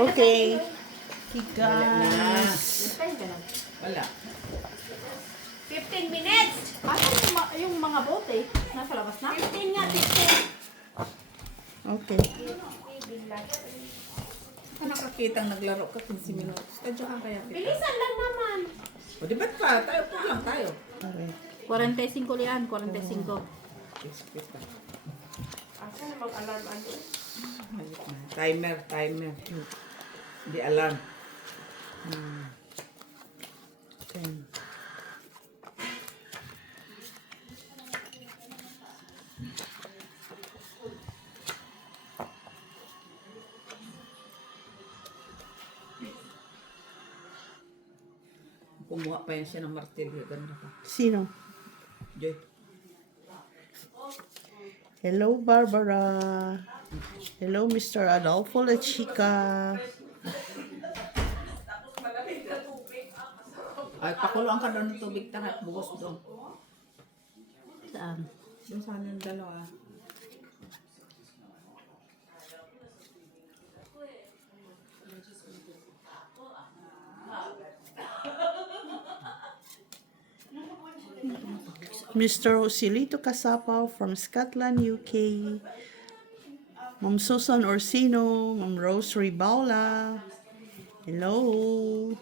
Okay. Wala na. Guys. Wala. 15 minutes! Paano yung mga bote? Nasa labas na? 15 nga, 15. Okay. Kung nakakitang naglaro ka 15 minutos, tadyo ka kaya kita. Bilisan lang naman. O di ba't pa? Tayo po lang tayo. Okay. 45 yan, 45. Expect ka. Asa namang alarm ano? Ayos na. Timer. Hindi alarm. 10. Kumuha pa yan siya ng martilyo. Ganda ka. Sino? Joy. Hello, Barbara. Hello, Mr. Adolfo La Chica. Ay, pakuluan ka doon ng tubig. Tara, bugos doon. Saan? Doon sana yung dalawa. Mr. Joselito Casapaw from Scotland, UK. Ma'am Susan Orsino. Ma'am Rose Ribaula. Hello.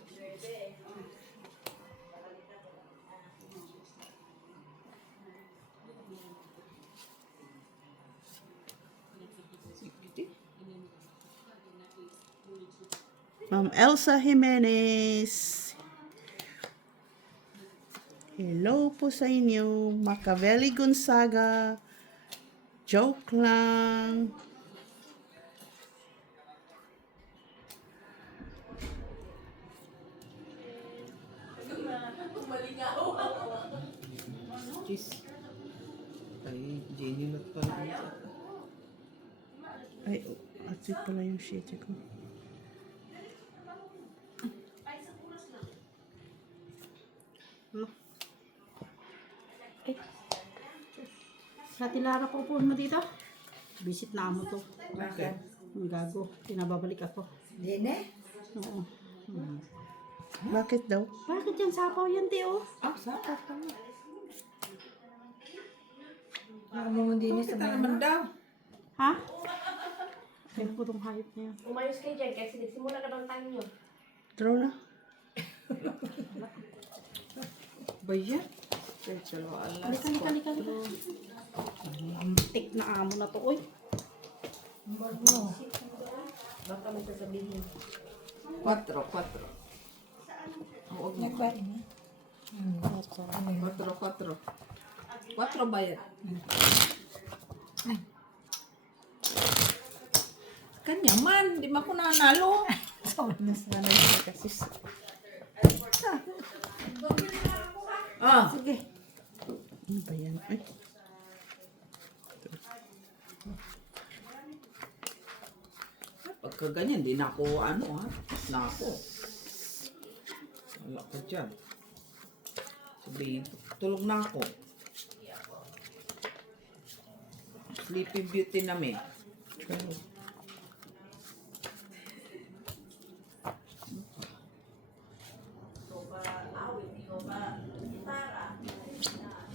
Ma'am Elsa Jimenez. Hello po sa inyo. Machiavelli Gonzaga. Joke lang. Cheese. Ay, Jenny not pala. Ay, atid pala yung shit ko. Sa Tilara po mo dito? Visit na mo to. Bakit? Ang gago. Pinababalik ako. Dine? Oo. Bakit daw? Bakit yan sapaw yan, Teo? Ah, sapat ka na. Namumundi Bakit naman daw? Ha? Ay, putong hayop na yan. Umayos kayo dyan kasi nagsimula na bang tayo nyo? Draw na. Ba yan? Pero alas. Halika. Lamtik na amo na to, oy. Baka may sasabihin. 4. Huwag niya. 4. 4 ba yan? Kanya man, di ba ako nanalo? Ah, Sige. Ano ba yan? Ay. pagka ganyan, di na ako ano ha. Na ako. Wala ka dyan. Sabihin, tulog na ako. Sleeping Beauty namin.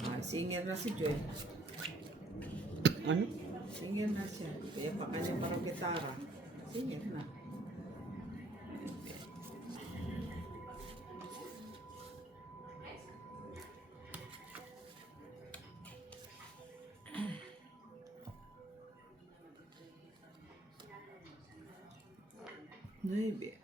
Ah, singer na si Joy. Ano? Singer na siya. Kaya pa kanya parang gitara. Singer na. Maybe.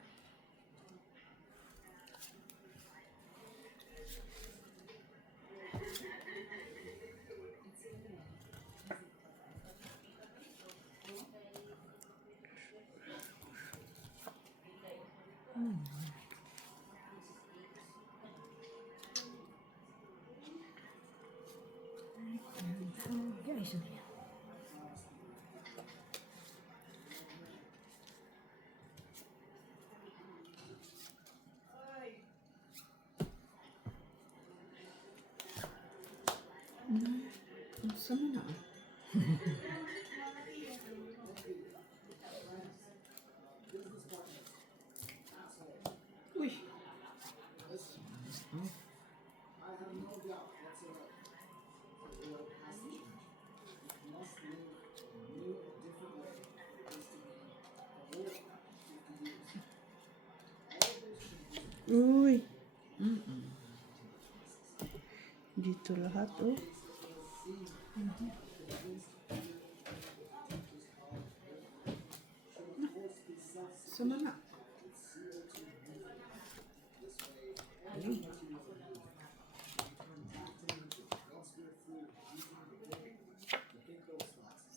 Sama na. Uy, Mm-mm. dito lahat, oh. Sama na. Ayun.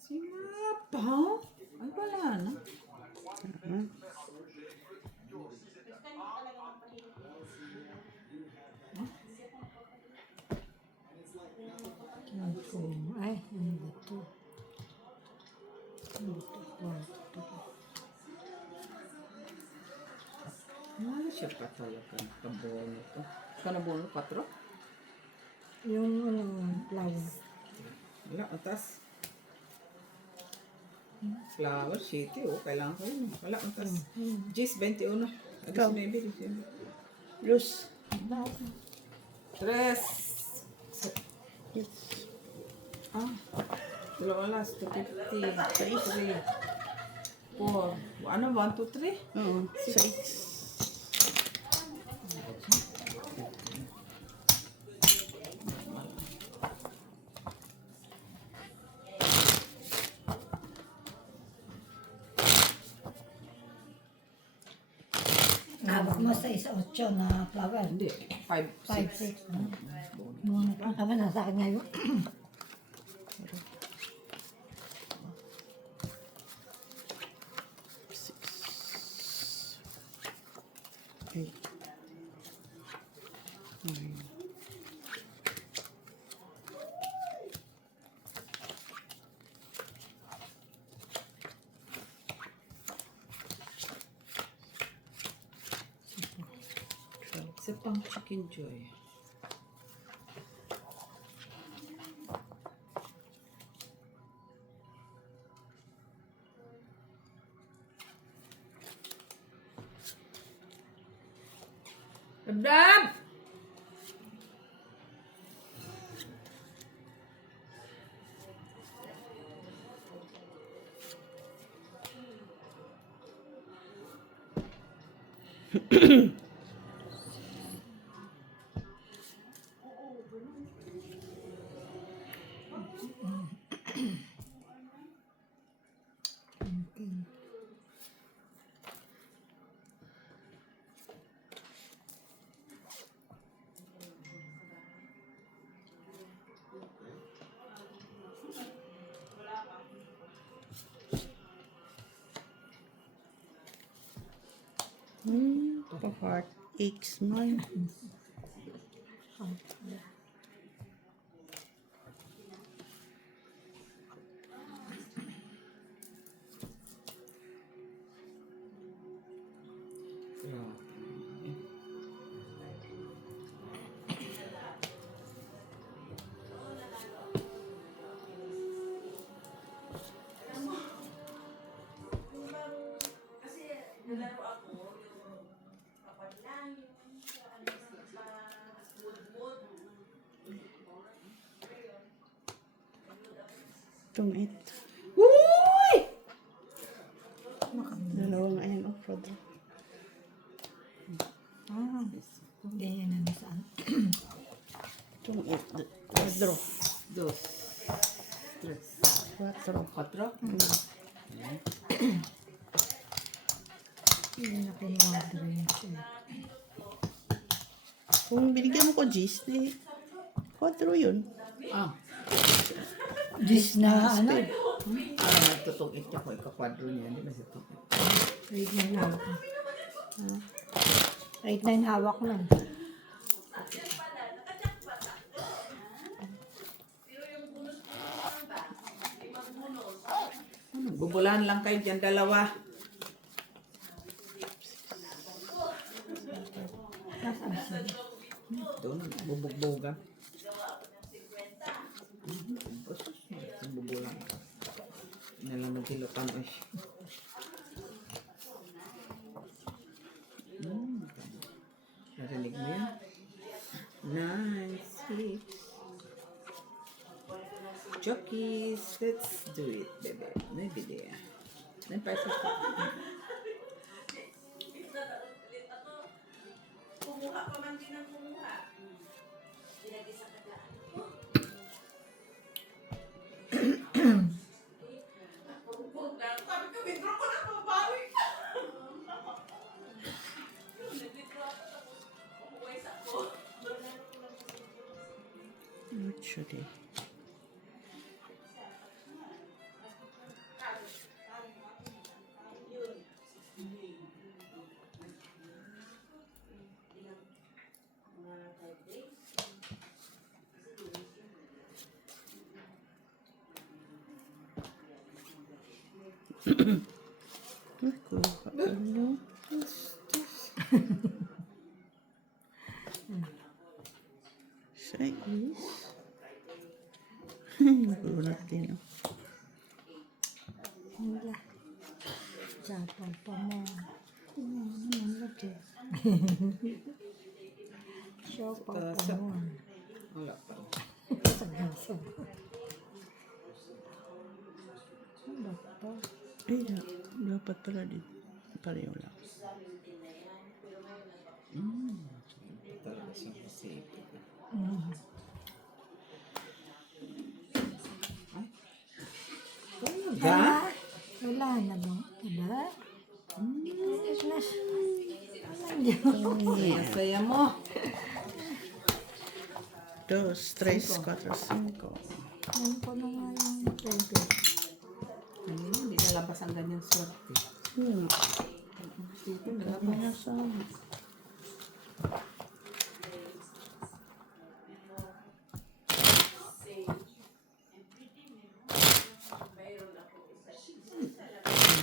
Simapaw? Ay, wala na. Ah, Ay, ano ba ito? Ano ba ito? Kwarto. Wala siya pa talaga. Kabono to. Saan na bono? 4? Yung ano, flower. Wala, atas. Flower City, oh. Kailangan ko yun. Wala, atas. Gis, 21. Ikaw. Alas 9, December. Luz. 3. Yes. Ah. 2 oras, 2:50. 3. 4. Ano, 1, 2, 3? Oo, 6. Hawak mo sa 1-8 na flower. Hindi. 5, 6. 5-6. Mga nakakaba na sa akin ngayon. 6. 8. 9. Isa pang chicken joy. Dab! Pa-heart aches man. Tungit. Uy! Dalawang ayan, oh, Rodro. Ah, hindi yan na saan. Tungit. Rodro. 2, 3, 4. 4. Hindi na kinuwadro yun siya. Kung binigyan mo ko G's, di 4 yun. Ah. Diyos na ano, Nagtutungit ako. Ikakwadro niya. Hindi na siya tungit. 8-9 hawak ko. 8-9 hawak ko lang. Bubulahan lang kayo dyan, dalawa. Nasaan siya? Doon, bubugbogan. Bubulang. Nalang magkilutan ay. Narinig mo yan? Nice. Jockeys, let's do it, baby. Maybe there. 9 pesos pa. Actually. Ako, ano? Sais. Nagulat din. Wala. Sapang pa mo. Ano naman lagi? Sapang pa mo. Wala pa. Sagasa. Ano ba ito? Dapat pala din. Pareho lang. Talaga siya kasi. Wala. Wala na ba? Wala? Nas. Saya mo. 2, 3, 4, 5. Ano pa na nga yung 20? Hindi nalabas ang ganyan swerte. Dito nalabas. Nasa.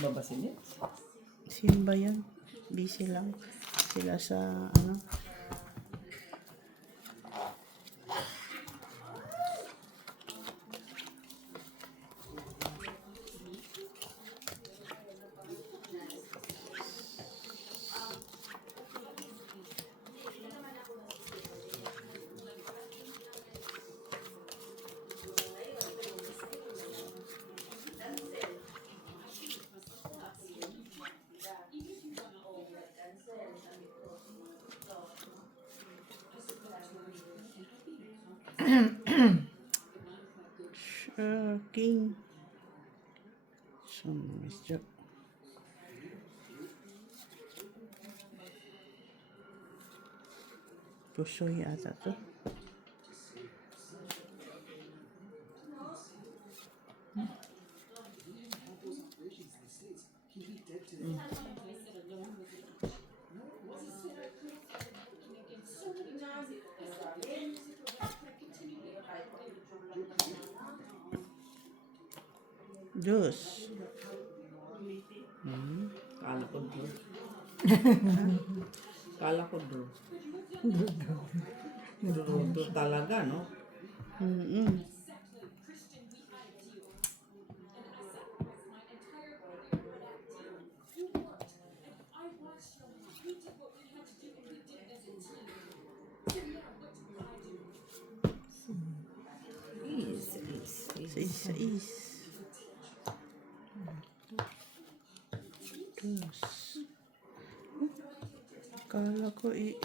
Ang babasin niya. Simba yan. Busy lang. Sila sa ano. King. So, Mr. Puso yata to. Diyos. Kala ko bro. Kala ko bro. Drudo talaga, no? Mm-mm. Is. Diyos. Kala ko natin.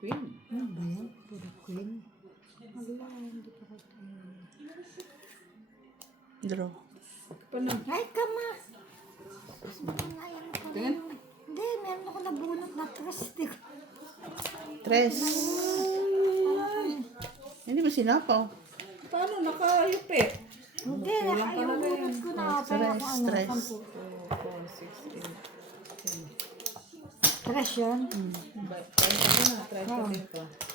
Queen. Ano ba yan? Puro queen. Wala, hindi pa rin. Draw. Ay, kama! Ayan ko Tingnan. Hindi, meron ako nabunot na tres. Tres. Hindi mo sinapaw. Paano nakayupi? Hindi, nakayunot ko na. Pero ako ano, Stress. 2, 10. 4, 6, 8, 10. Tres yun. Try ko na. Try ko dito. 7,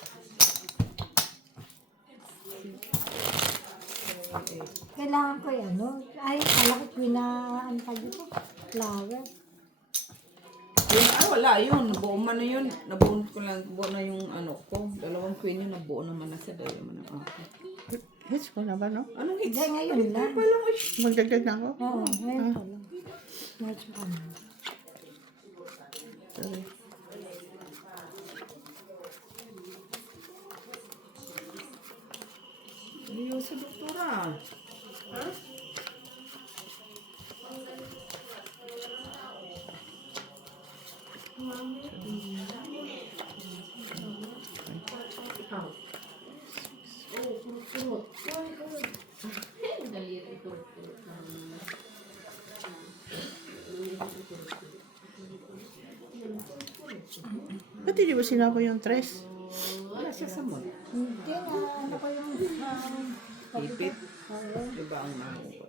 8. Kailangan ko yan, no? Ay, kala ko queen na, ano pa dito? Flower. Yun, wala yun. Nabuo man na yun. Nabuo ko lang. Nabuo na yung ano ko. 2 queen yun. Nabuo naman na sa dalawa man na ako. Hits ko na ba, no? Anong hits? Hindi, ngayon lang. Palang Magdagdag na ako. Oo, ngayon pa lang. March pa lang. Sorry. Iyo sa doktora. Ikaw. Oh, kurut-kurut. Ay, kurut. Daliri, kurut-kurut. Ba't hindi ba sinako yung tres? Wala siya sa mood. Hindi na, ano ko yung Ipit. Oo. Diba ang nakuha?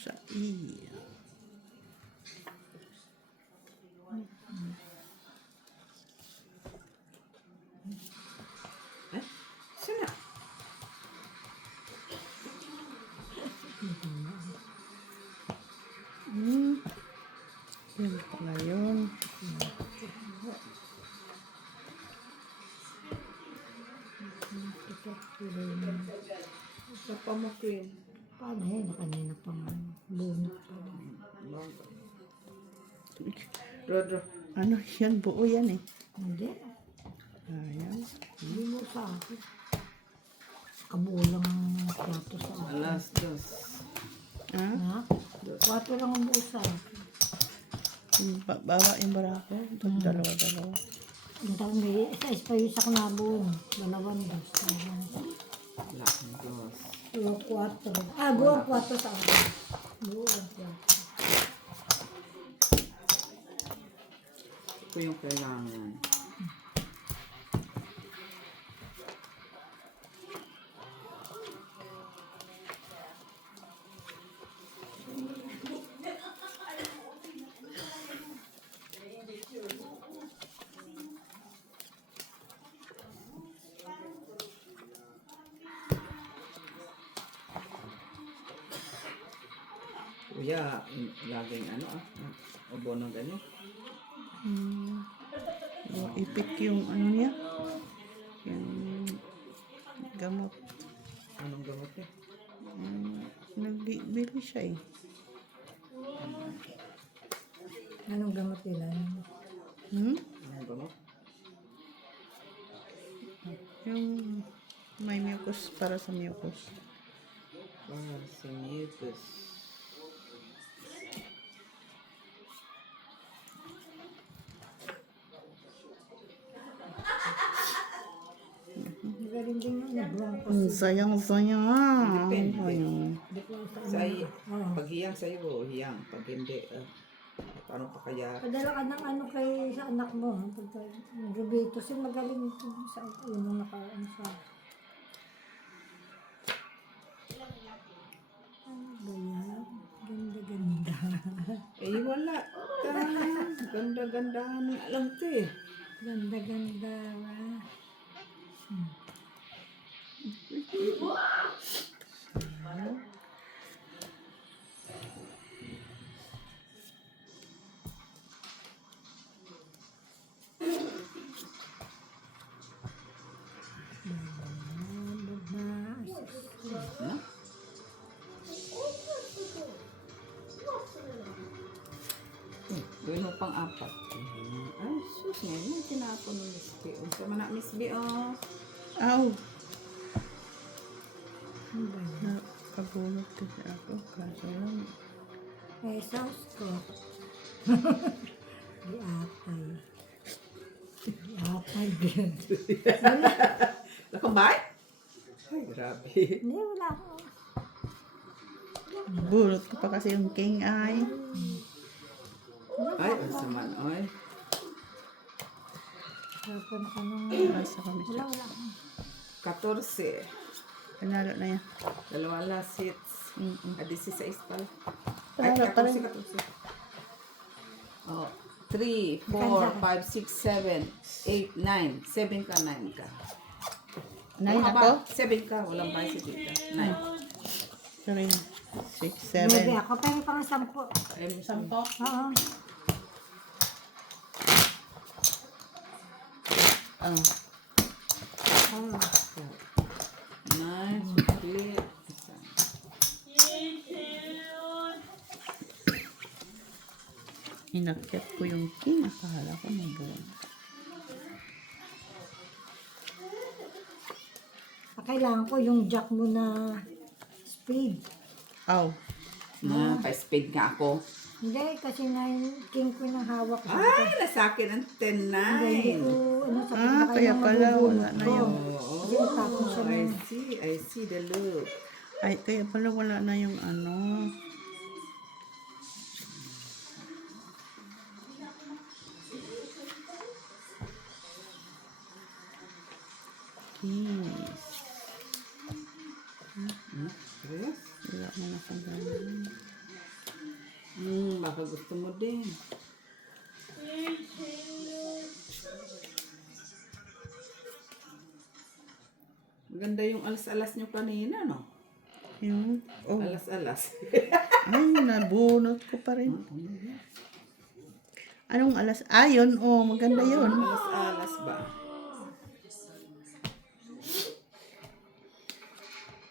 Sa iya. Sana. Yan pala yun. Sa pamakin. Paano yun? Kanina pang bunot pa. Rodro. Ano yan? Buo yan eh. Hindi. Ayan. Hindi mo sa akin. Kabulang plato sa akin. Alas dos. Ah? Ha? Kwato lang ang buo sa akin. Bawa yung barako. Dalawa-dalawa. Ang taon may isa pa yung sa kanabon. Dalawang dos. Alas dos. Buo kwato. Ah, buo kwato sa akin. Buo kwato. Ito yung kailangan. Kuya, laging ano ubo ng gano'n. Ipit yung ano niya. Yung gamot. Anong gamot eh? Nagbili siya eh. Anong gamot nila? Hmm? Anong gamot? Yung may mucus para sa mucus. Sa mucus. Magaling din yun. Bronco. Sayang-sayang. Depende. Sayang. Say, pag hiyang sa'yo, hiyang. Pag hindi, paano pa kaya? Padala ka ng ano kay sa anak mo. Pagka nag-rubito siya magaling ito sa yun ang nakaan sa. Ano ba yan? Ganda-ganda. Eh, wala. Ganda-ganda ng alam ko eh. Ganda-ganda. Ano? Gawin mo pang apat. Ay, sus, ngayon tinapon ng Miss B. Unsa man na Miss B, oh. Aw! Ano ba yan? Nakabulot kasi ako. Kaso lang. Eh, sauce ko. Di atay. Di atay din. Nakambay? Ay, grabe. Hindi, wala ako. Bunot ko pa kasi yung king ay. Ay, ang saman. Ay. Tapos anong... Basta kami siya. Wala ako. 14. Panalo na yan. Dalawa last hits. 16 pala. Ay, Panalo pa rin. 14. Oh, 3, 4, 5, 6, 7, 8, 9. 7 ka, 9 ka. 9 Ano ka ako? ba? 7 ka. Walang bahay si tita. 9. 3, 6, Maybe 7. ako, pero pang 10. Ay, mo siya. Oo. Oh. Oo. 9, split. Inakyat ko yung king. Akala ko mabuo. Kailangan ko yung jack mo na speed. Aw. Pa-speed nga ako. Hindi, kasi na yung king ko na hawak. Ay, nasa akin ang 10-9. Hindi ko, ano, sa Ah, kaya pala wala na yung... Kasi tapos siya I ng... see. I see the look. Ay, kaya pala wala na yung ano. Keys. Yes? Wala mo na kung gano'n. Baka gusto mo din. Maganda yung alas-alas nyo kanina, no? Yung... Oh. Alas-alas. Ay, nabunot ko pa rin. Anong alas? Ah, yun. Oh, maganda yun. Alas-alas ba?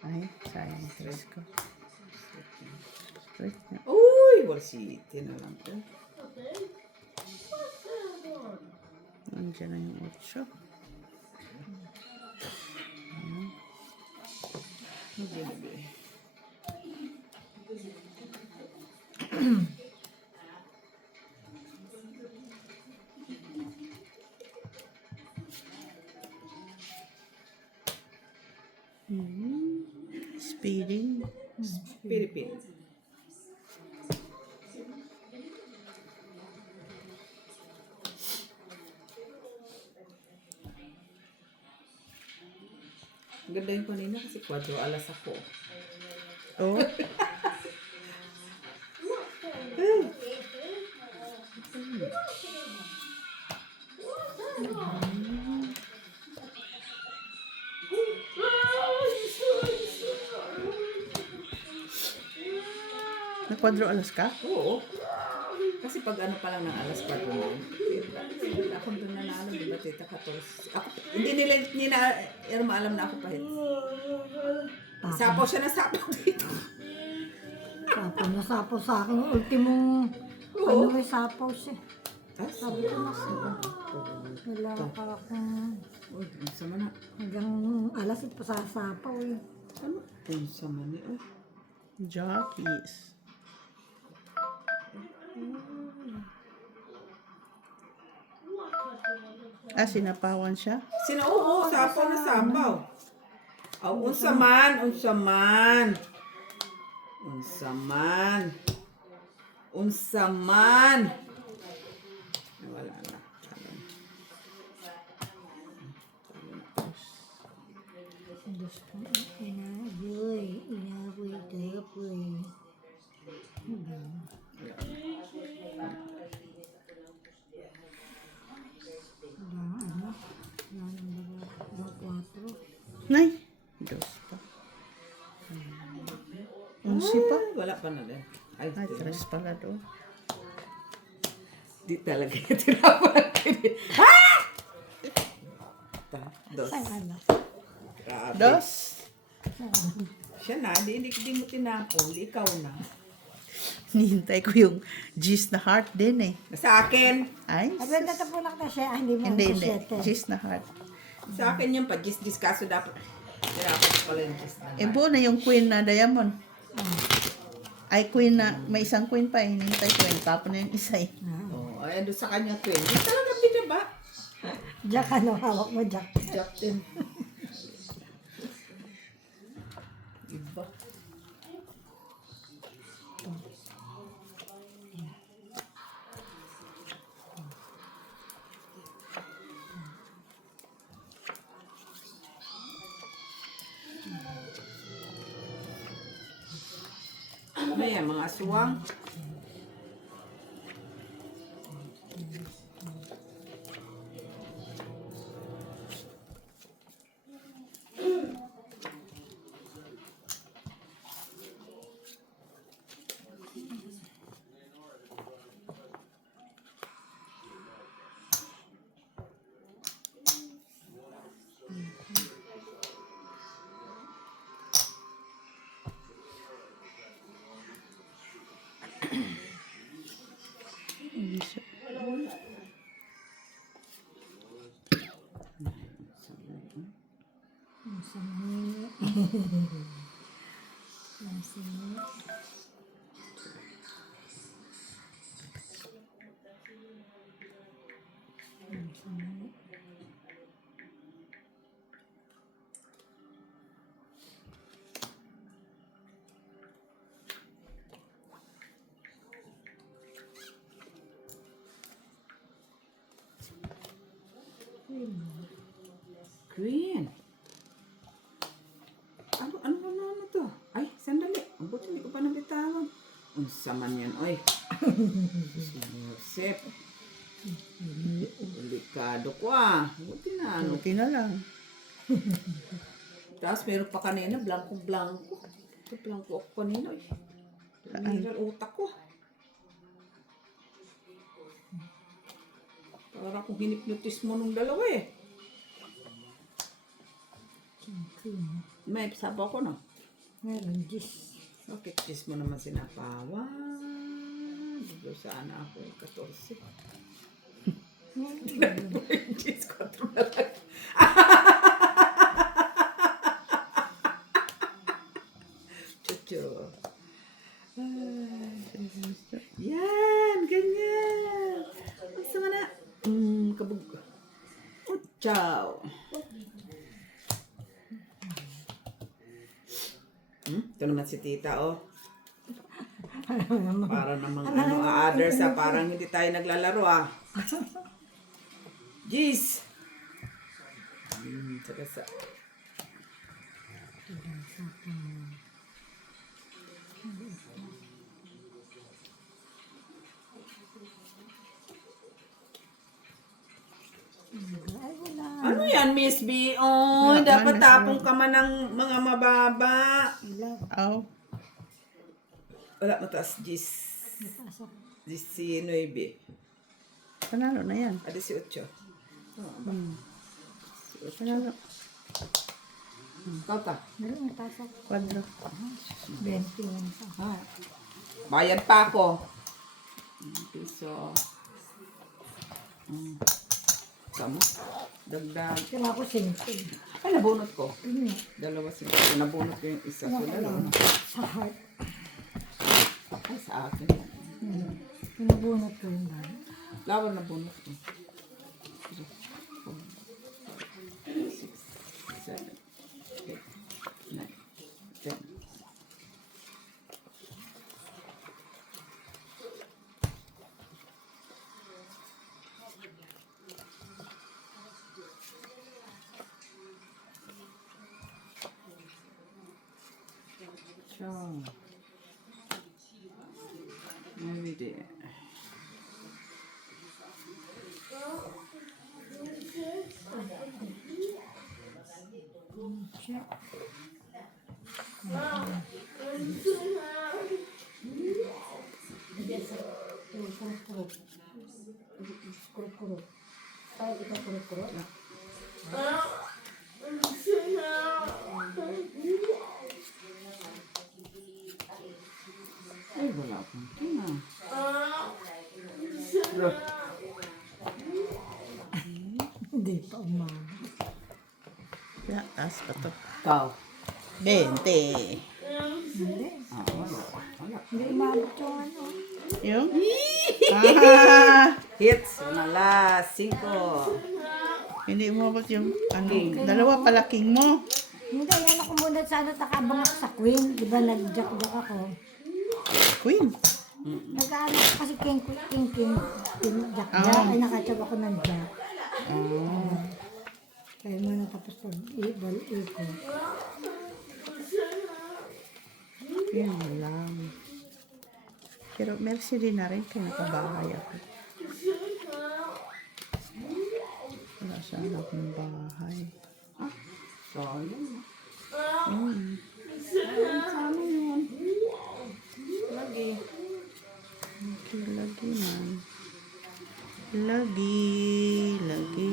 Ay, sayang yung stress ko. Stress na. Uy, warsiti na lang ko. Nandiyan na yung 8. Magabi. Speeding. Philippines. Ganda yung kanina kasi kwadro alas ako. Oh. Nagkwadro alas ka? Oo. Kasi pag ano pa lang ng alas pa doon. Ako doon nanalo, di ba, tita 14. Ako, hindi nila Irma alam na ako pa hit. Sapaw siya na sapaw dito. Sapaw na sapaw sa akin. Yung ultimong, ano may sapaw siya. Sabi ko na siya. Wala pa akong Uy, ang sama na. hanggang alas ito sa sapaw eh. Ano? Ang sama na. Uy. Jockeys. Ah, sinapawan siya? Oo, sapaw na sapaw. Oh, unsa man, unsa man. Unsa man. Unsa man. Wala na. Inaboy, tapoy. Nay, 2 pa. 11 pa? Wala pa na din. Ay, Ay, 3 pala do. di talaga yung tinapan. Ha! Dos. Grabe. 2. Siya na, di mo tinapon. Di ikaw na. Nihintay ko yung G's na heart din eh. Sa akin. Ay, Abel, natapulak na siya. Hindi mo hindi, ang hindi. siyete. G's na heart. Sa akin yung pag-gis-gis kaso dapat. Dapat pala yung gis na. Eh, buo na yung queen na diamond. Ay, queen na, may isang queen pa eh. Hinintay ko eh. Tapon na yung isa eh. Oh, ay, doon sa kanya 20. Talaga binaba. Jack, ano hawak mo, Jack? Jack din. Ano yan, mga aswang? Hindi siya. Ang sami. Ang sami. Ang sami. Queen. Ano to? Ay, sandali. Ang buti, hindi ko pa nabitawan. Ang saman yan, oy. Joseph. Delikado ko ah. Buti na ano. Buti na lang. Tapos meron pa kanina, blanco-blanco. Ito blanco ako kanina eh. Tumigal utak ko. Parang kung hinipnotis mo nung dalawa eh. King. May sabaw ko no? Meron, Diyos. Bakit cheese mo naman sinapawan? Dito sana ako eh, 14. Cheese 4 na lang. Chucho. Yan, ganyan. Ang sama na. Kabog. Ciao. Ito naman si tita, oh. Para namang others, parang hindi tayo naglalaro, ah. Jeez! Saka sa... Ay, wala. Ano yan, Miss B? Oh, dapat tapong ka man ng mga mababa. Wala. Aw. Wala, mataas. Jeez. Napasok. 19. Panalo na yan. 18. Panalo. Ikaw ka. Wala, napasok. Kwadro. 21 pa. Ha? Bayad pa ako. Piso. Tama. Dagdag. Kaya ako 5. Ay, nabunot ko. Ano? Dalawa sila. Nabunot ko yung isa. So, dalawa na. Sa heart. Ay, sa akin. Pinabunot ko yung bag. Lawal nabunot ko. 6, 7, 8, 9, 10. Ciao. Maybe there. Check. Kurot-kurot. Tayo ito kurot-kurot. Ay, wala akong tina. Hindi pa umama. Kaya, taas pa to. Ikaw. 20. Hindi. Wala. Hindi umabot yung ano. Yung? Ah! Hits. Wala. 5. Hindi umabot yung ano. Dalawa pala king mo. Hindi, yan ako muna sa ano, takabang ako sa Queen. Di ba nag-jack-jack ako? Queen. Nag-ano ako kasi king jack-jack. Ay, nakachab ako ng jack. Kaya mo natapos pag-ibal-i ko. Yun lang. Pero merci din na rin kung nakabahay ako. Wala sana akong bahay. So, yun. Sana yun. Lagi. Okay, lagi man. Lagi. Lagi.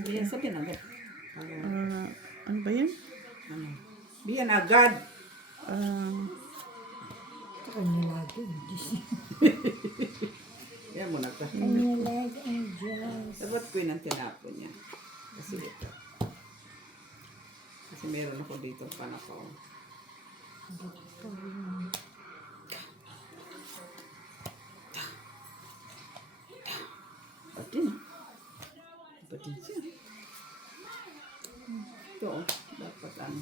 Biyan, sabihin agad. Ano ba yun? Ano? Biyan agad. Sa kanya lagi. Diyos. Yan mo na ka. Kanya lagi ang Diyos. Dapat ko yun ang tinapon niya. Kasi ito. Kasi meron ako dito panakaw. Batin. Batin siya. Ito oh. Dapat ano.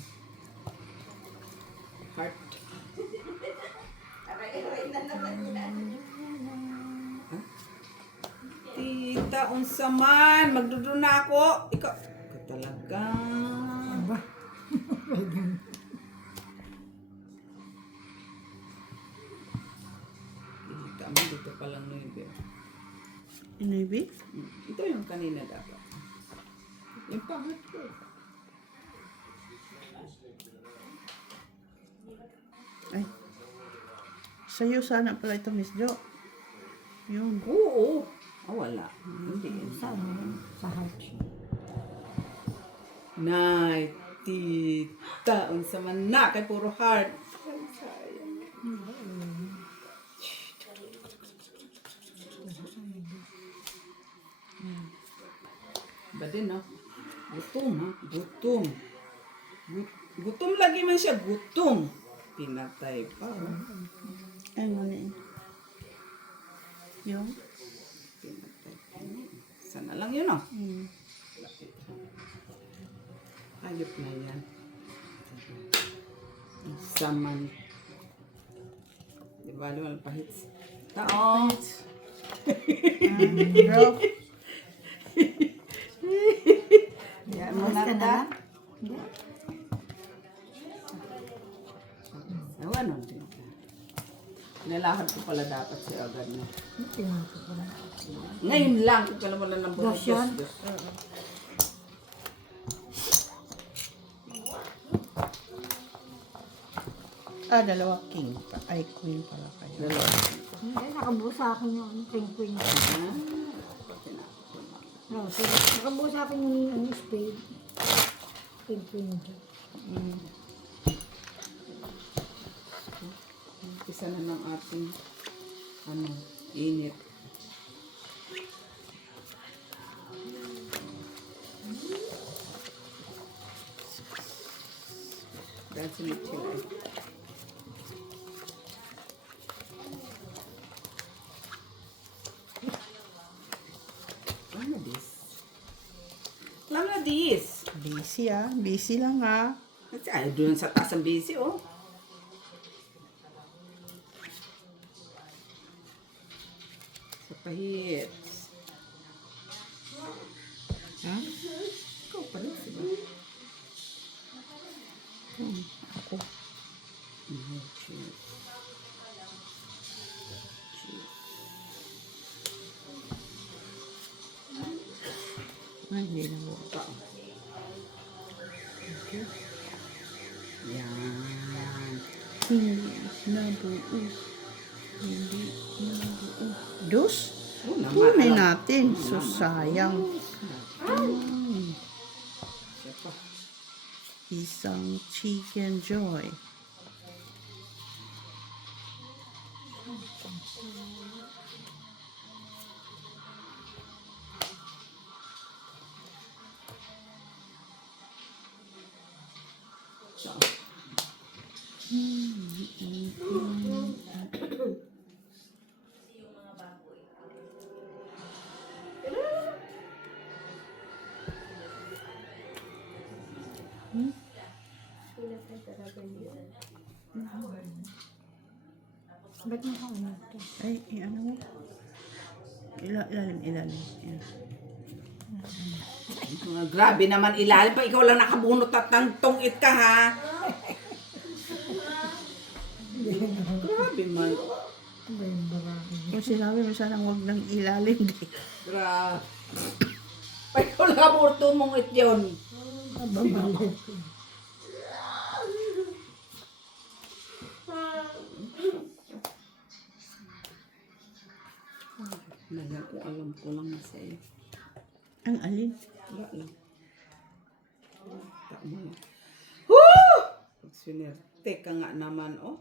Heart. Tita, unsa man. Magduduna ako. Ikaw talaga. Aba. Tita mo, dito pa lang na yun. Inibi? Ito yung kanina dapat. Yung pahit ko. Ay. Sa'yo sana pala ito, Miss Jo. Yun. Oo. Ah, wala. Hindi yun. Sa ano? Sa heart siya. Nay, tita. Unsa man na. Kay puro heart. Ay, sayang. Ba din, no? Gutom, ha? Gutom. Gutom lagi man siya. Gutom. Pinatay pa. Ay, muna yun. Yung? Pinatay pa. Sana lang yun, oh. Ayop na yan. Saman. Di ba, walang pahit. Tao. Bro. Yan mo Mas na ka na ta. lang? Hindi. Ewan nun din. Nilakad ko pala dapat si agad na. Tinapos ko lang. Ngayon lang, kung kala mo lang ng Dos yan? Dalawa king. Ay, queen pala kayo. Dalawa. Hindi, nakabuo sa akin yung queen. No, so, nakabuo sa akin yung ano, spade. Queen. Isa na ng ating init. That's it. Alam na this. Busy Busy lang Ay, doon sa taas ang busy, oh. Sa pahit. Ha? Ikaw pa rin, diba? Ako. Cheers. Ay, hindi na mo. Tao. Yan. Hindi nabuo. Hindi nabuo. Dos? Kunin natin. So, sayang. Siya pa. Isang chicken joy. Siya. Ba't mo ka ano ito? Ay, ano mo? Ilalim. Yan. Grabe naman ilalim pa. Ikaw lang nakabunot at nang tungit ka ha. Grabe man. Ba yung barako? Kung sinabi mo sanang huwag ng ilalim. Grabe. Pa ikaw lang nakabunot tungit yun. Babalik ko. Alam ko lang na sa'yo. Ang alin? Wala lang. Tama lang. Woo! Pagsunerte ka nga naman, oh.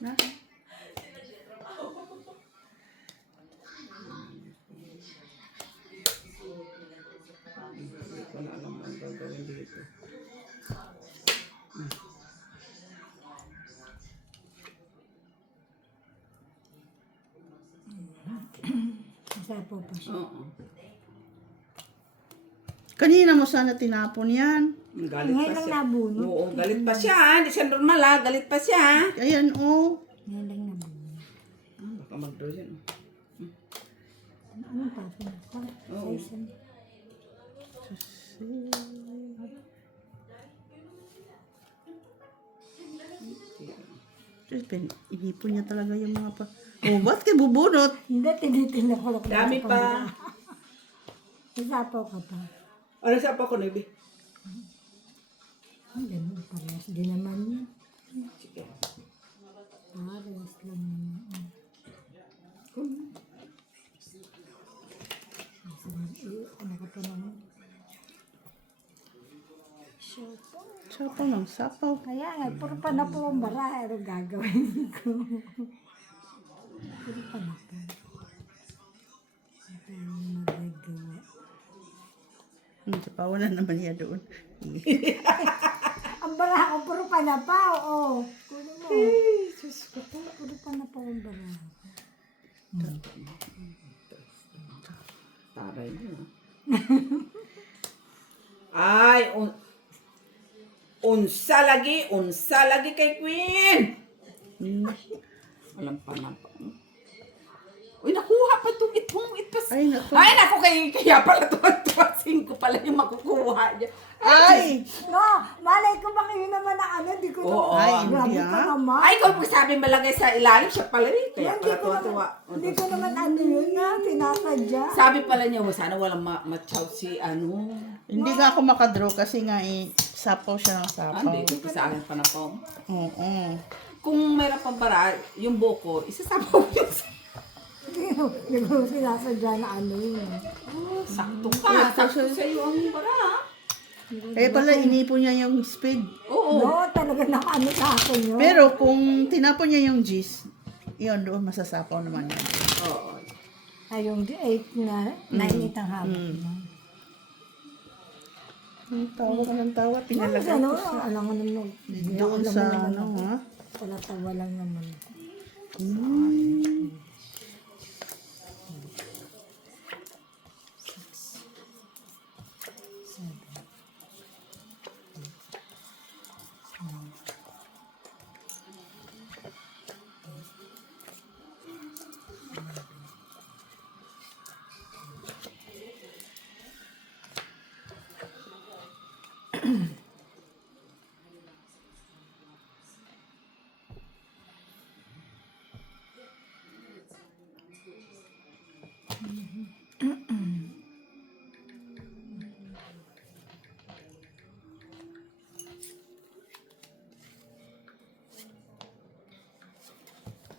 Na? Hindi ko na alam ang gagawin dito. Sapaw pa siya. Oo. Kanina mo sana tinapon yan. Galit Ngayon pa lang siya. nabunot. Oo, galit pa siya. Hindi siya normal ha. Galit pa siya. Ayan, oh. Ngayon lang nabunot. Baka mag-draw yan. Ano tapon ko? Oo. Diyos, inipon niya talaga yung mga pa... Oh, ba't kayo bubunot? Hindi, tinitingnan ko lang. Dami pa. Sapaw ka pa. Ano siya pa ko, Nebi? Ang ganun, parehas din naman yun. Sige. Parehas lang naman. Ano ka pa naman? Sapaw. Sapaw ng sapaw. Kaya nga, puro pa na po ang bara. Ano gagawin ko? Puro pa na po. Ano tayo magagawa? Sapawan na naman niya doon. Ang bara ko, puro pa na pa. Oo. Kunin mo. Puro pa na pa ang bara. Taray niyo. Ay, unsa lagi kay Queen. Walang panapa. Uy, nakuha pa itong itong pa. Ay, naku. Ay, naku, kaya pala tuwan-tuwasin ko pala yung makukuha niya. Ay! No, malay ko ba kayo naman na ano, di ko Oo. Ay, Grabe hindi ka ah. naman. Ay, kung sabi malagay sa ilalim, siya pala rin. Kaya Hindi pala ko naman, tuwa-tuwa. hindi ko naman ano yun na, tinasadya. Sabi pala niya, sana walang matchaw si ano. Hindi nga ako makadraw kasi nga sapaw siya ng sapaw. Hindi ko sa akin panapong. Oo. Kung mayroon pang bara, yung buko, isasabaw yun sa... Hindi ko sinasadya na ano yun. Sakto ka. Sakto sa iyo ang bara. Eh pala, inipon niya yung speed. Oo. No, talaga nakaano sa akin yun. Pero kung tinapon niya yung G's, yun, doon masasapaw naman yan. Oo. Ay, yung 8 na, 9 ang haba. Tawa ka ng tawa, pinalagay Ano, ko sa... alam mo naman. Doon alam mo sa naman ano, ako. ha? Wala tawa lang naman.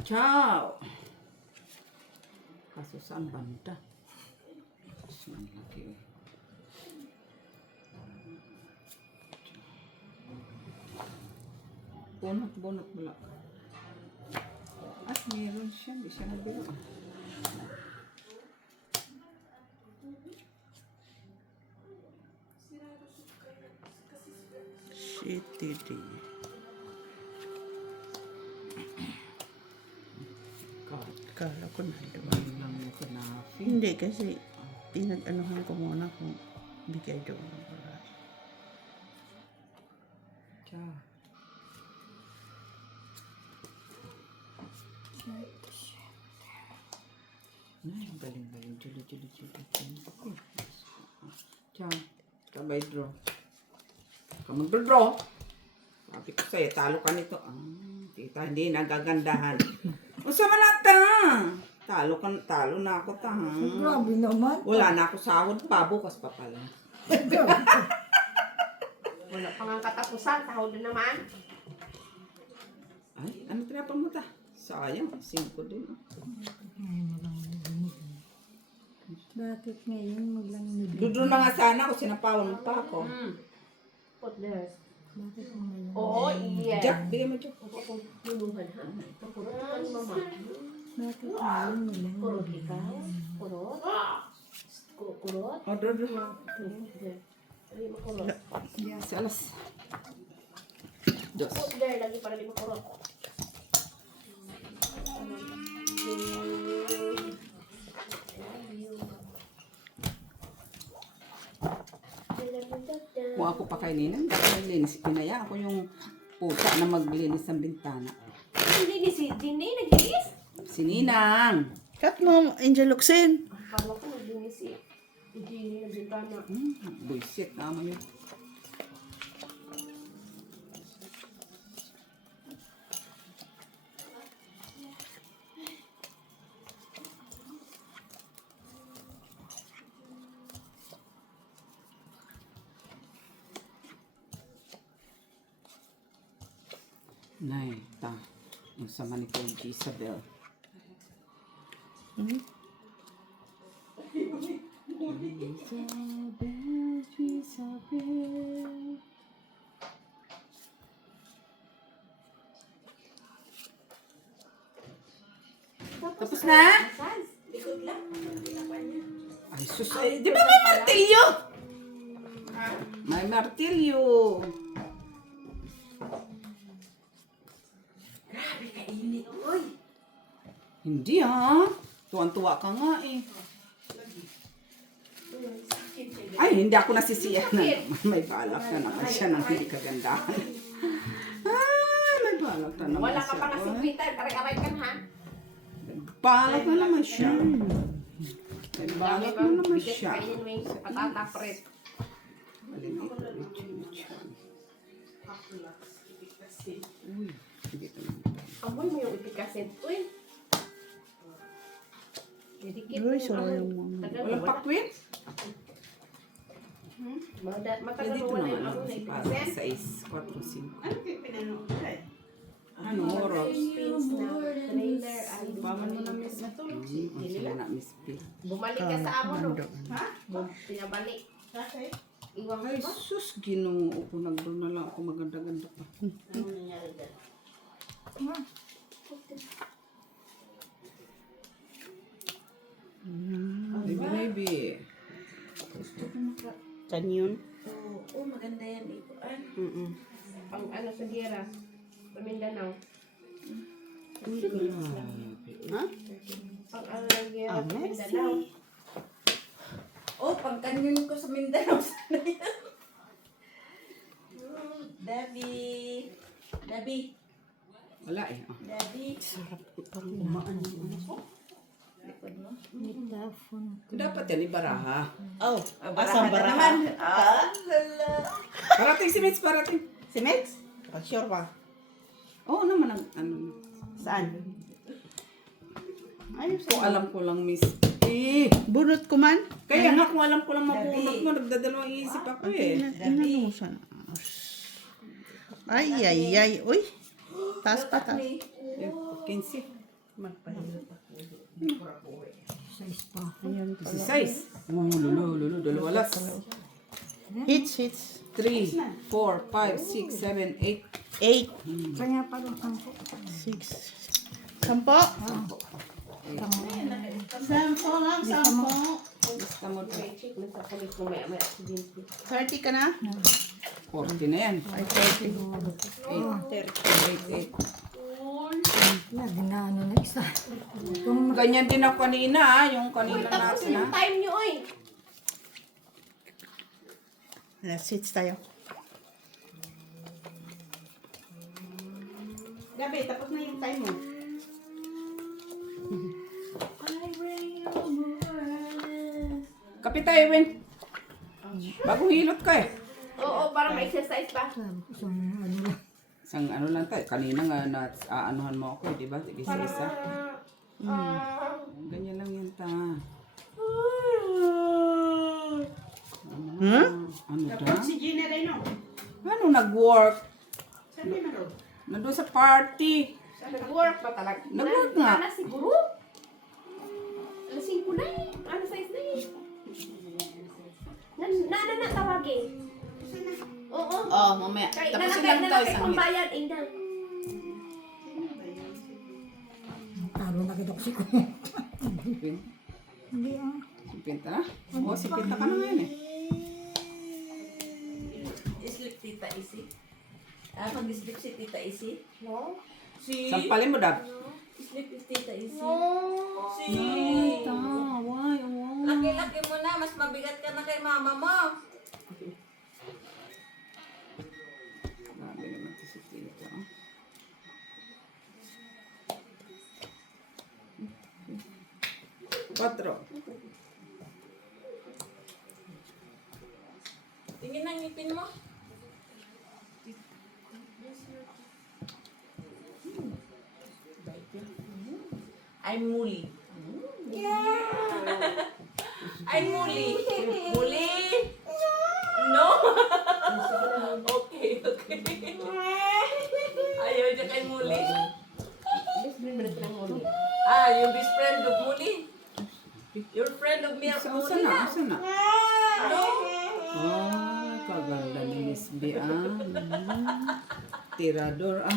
Ciao. Kaso saan banda? Saan lagi? Bunot wala. At meron siya, hindi siya nabiro. Shit, titi. Kala ko na, diba? Lang mo kanafi. Hindi, kasi pinag-anuhan ko muna kung bigay doon ng babae. Ciao. Ay, galing. Juli. Diyan. Kabay draw. Ka mag-draw. Sabi ko sa'yo, talo ka nito. Tita, hindi nagagandahan. Usama na ta. Talo na ako ta. Grabe naman. Wala na ako sahod pa. Bukas pa pala. Wala pa nga katapusan, sahod na naman. Ay, ano tinapang mo ta? Sayang, 5 din. Bakit ngayon maglang nibig? Dudro na nga sana ako, sinapawan mo pa ako. Put there. Bakit ngayon? Oo, iya. Jack, bigay mo Jack. Ako kung luluhan ha. Kurot ka ni mama. Bakit ngayon maglang Kurot ikaw. Kurot. Kurot. O, dudro. Lagi mo kurot. Sa alas. Dos. Put there, lagi para di mo kurot. Kung ako pa kainin, naglinis. Pinaya ako yung pusa na maglinis ng bintana. Hindi si Dini naglinis. Si Ninang. Cut mo, Angel Luxin. Akala ko naglinis si Dini nagbintana. Buisit naman yun. Nay, ta. Yung sama ni Kuya Isabel. Isabel. Tapos na? Ay, sus. Ay, di ba may martilyo? May martilyo. Hindi ha. Tuwan-tuwa ka nga eh. Ay, hindi ako nasisiyan na naman. May balak na naman siya ng hindi kagandahan. Ah, may balak na naman Wala ka siya. pa nga Oy. sumpitan, karay-aray ka ha. Balak na naman siya. May balak na naman Bigas siya. kainin mo yung patata fret. Uy, hindi ito naman. Amoy mo yung ipikasin. Uy. Didikit Uy, mo sayang yung mo. tagal Walang mo. pakwin? Matagal Dito mo wala naman yung ako ano na si para ipikasin. 6, 4, 5. Ano, oras? Pins na trailer ay Paman mo na miss na to. Sila na miss P. bumalik ka sa amo no. Ha? Pinabalik. Iwan mo Ay, ba? sus, ginoo ko. Nagdoon na lang ako maganda-ganda pa. Ano nangyari dyan? Baby. Saan yun? Oo, maganda yan. Ikuan. Mm-mm. Pang ano sa Gira. Sa Mindanao. Ha? Pang ano sa Gira sa Mindanao. Oh, pagkanyon ko sa Mindanao sana yan. Dabi. Dabi. Wala eh. Oh. Dabi. Nitafon ko. Dapat yan, ibaraha. Oh, Asang barahan. Ah, lala. Parating si Mitch, parating. Si Mex? Sure ba? Oo naman, ano. Saan? Ayos. Kung alam ko lang, Miss. Eh, bunot ko man. kaya nga kung alam ko lang mabunot mo, nagdadalawang isip ako eh. Inano sana. Ay. Uy. Taas pa, taas. 15. Size pa. Ayan. 16. Lulu, dalawa las. Hits. 3, 4, 5, 6, 7, 8. 8. Kaya pa rin sampo. 6. 10. 10 lang, 10. Basta mo to. Check mo sa kulit mo maya maya. 30 ka na? 40 na yan. Ay, 30. 8, 8. Lagi na ano na isa. Kung Ganyan din ako kanina ah, yung kanina natin ah. Time nyo oy. Let's hits tayo. Gabi, tapos na yung time mo. Kape tayo, Win. Bagong hilot ka eh. Oo, para ma-exercise pa. Sabi ko isang ano lang. Isang ano lang tayo. Kanina nga aanuhan mo ako, di ba? Isa-isa. Ganyan lang yan ta. Huh? Ano Tapos daw? si Gina rin, no? Ano nag-work? Saan din naroon? Nandun sa party. Nag-work ba talaga? Nag-work nga. Ana siguro. Alas 5 na eh. Alas 6 na eh. Na tawagin. Oo. Oh, mamaya. Kaya Tapusin lang tayo kay sa pambayad, Indang. Talo na kita ko si ko. Hindi ah. Sipinta na? Oo, sipinta ka na ngayon eh. Sleep tita isi. Mag-sleep si tita isi. No? Si. Sampalin mo, Dab. Sleep is tita isi. No. Si. Why? Laki-laki mo na. Mas mabigat ka na kay mama mo. Grabe naman ito si Tita. Oh. Patro. Tingin ang ngipin mo. I'm Muli. I'm Muli. Muli. No. Okay. Ayaw niya kay Muli. Yung best friend of Muli. Your friend of me, Usa Muli na, na. usa na. No. Ah, kaganda ni Miss B. Tirador. No.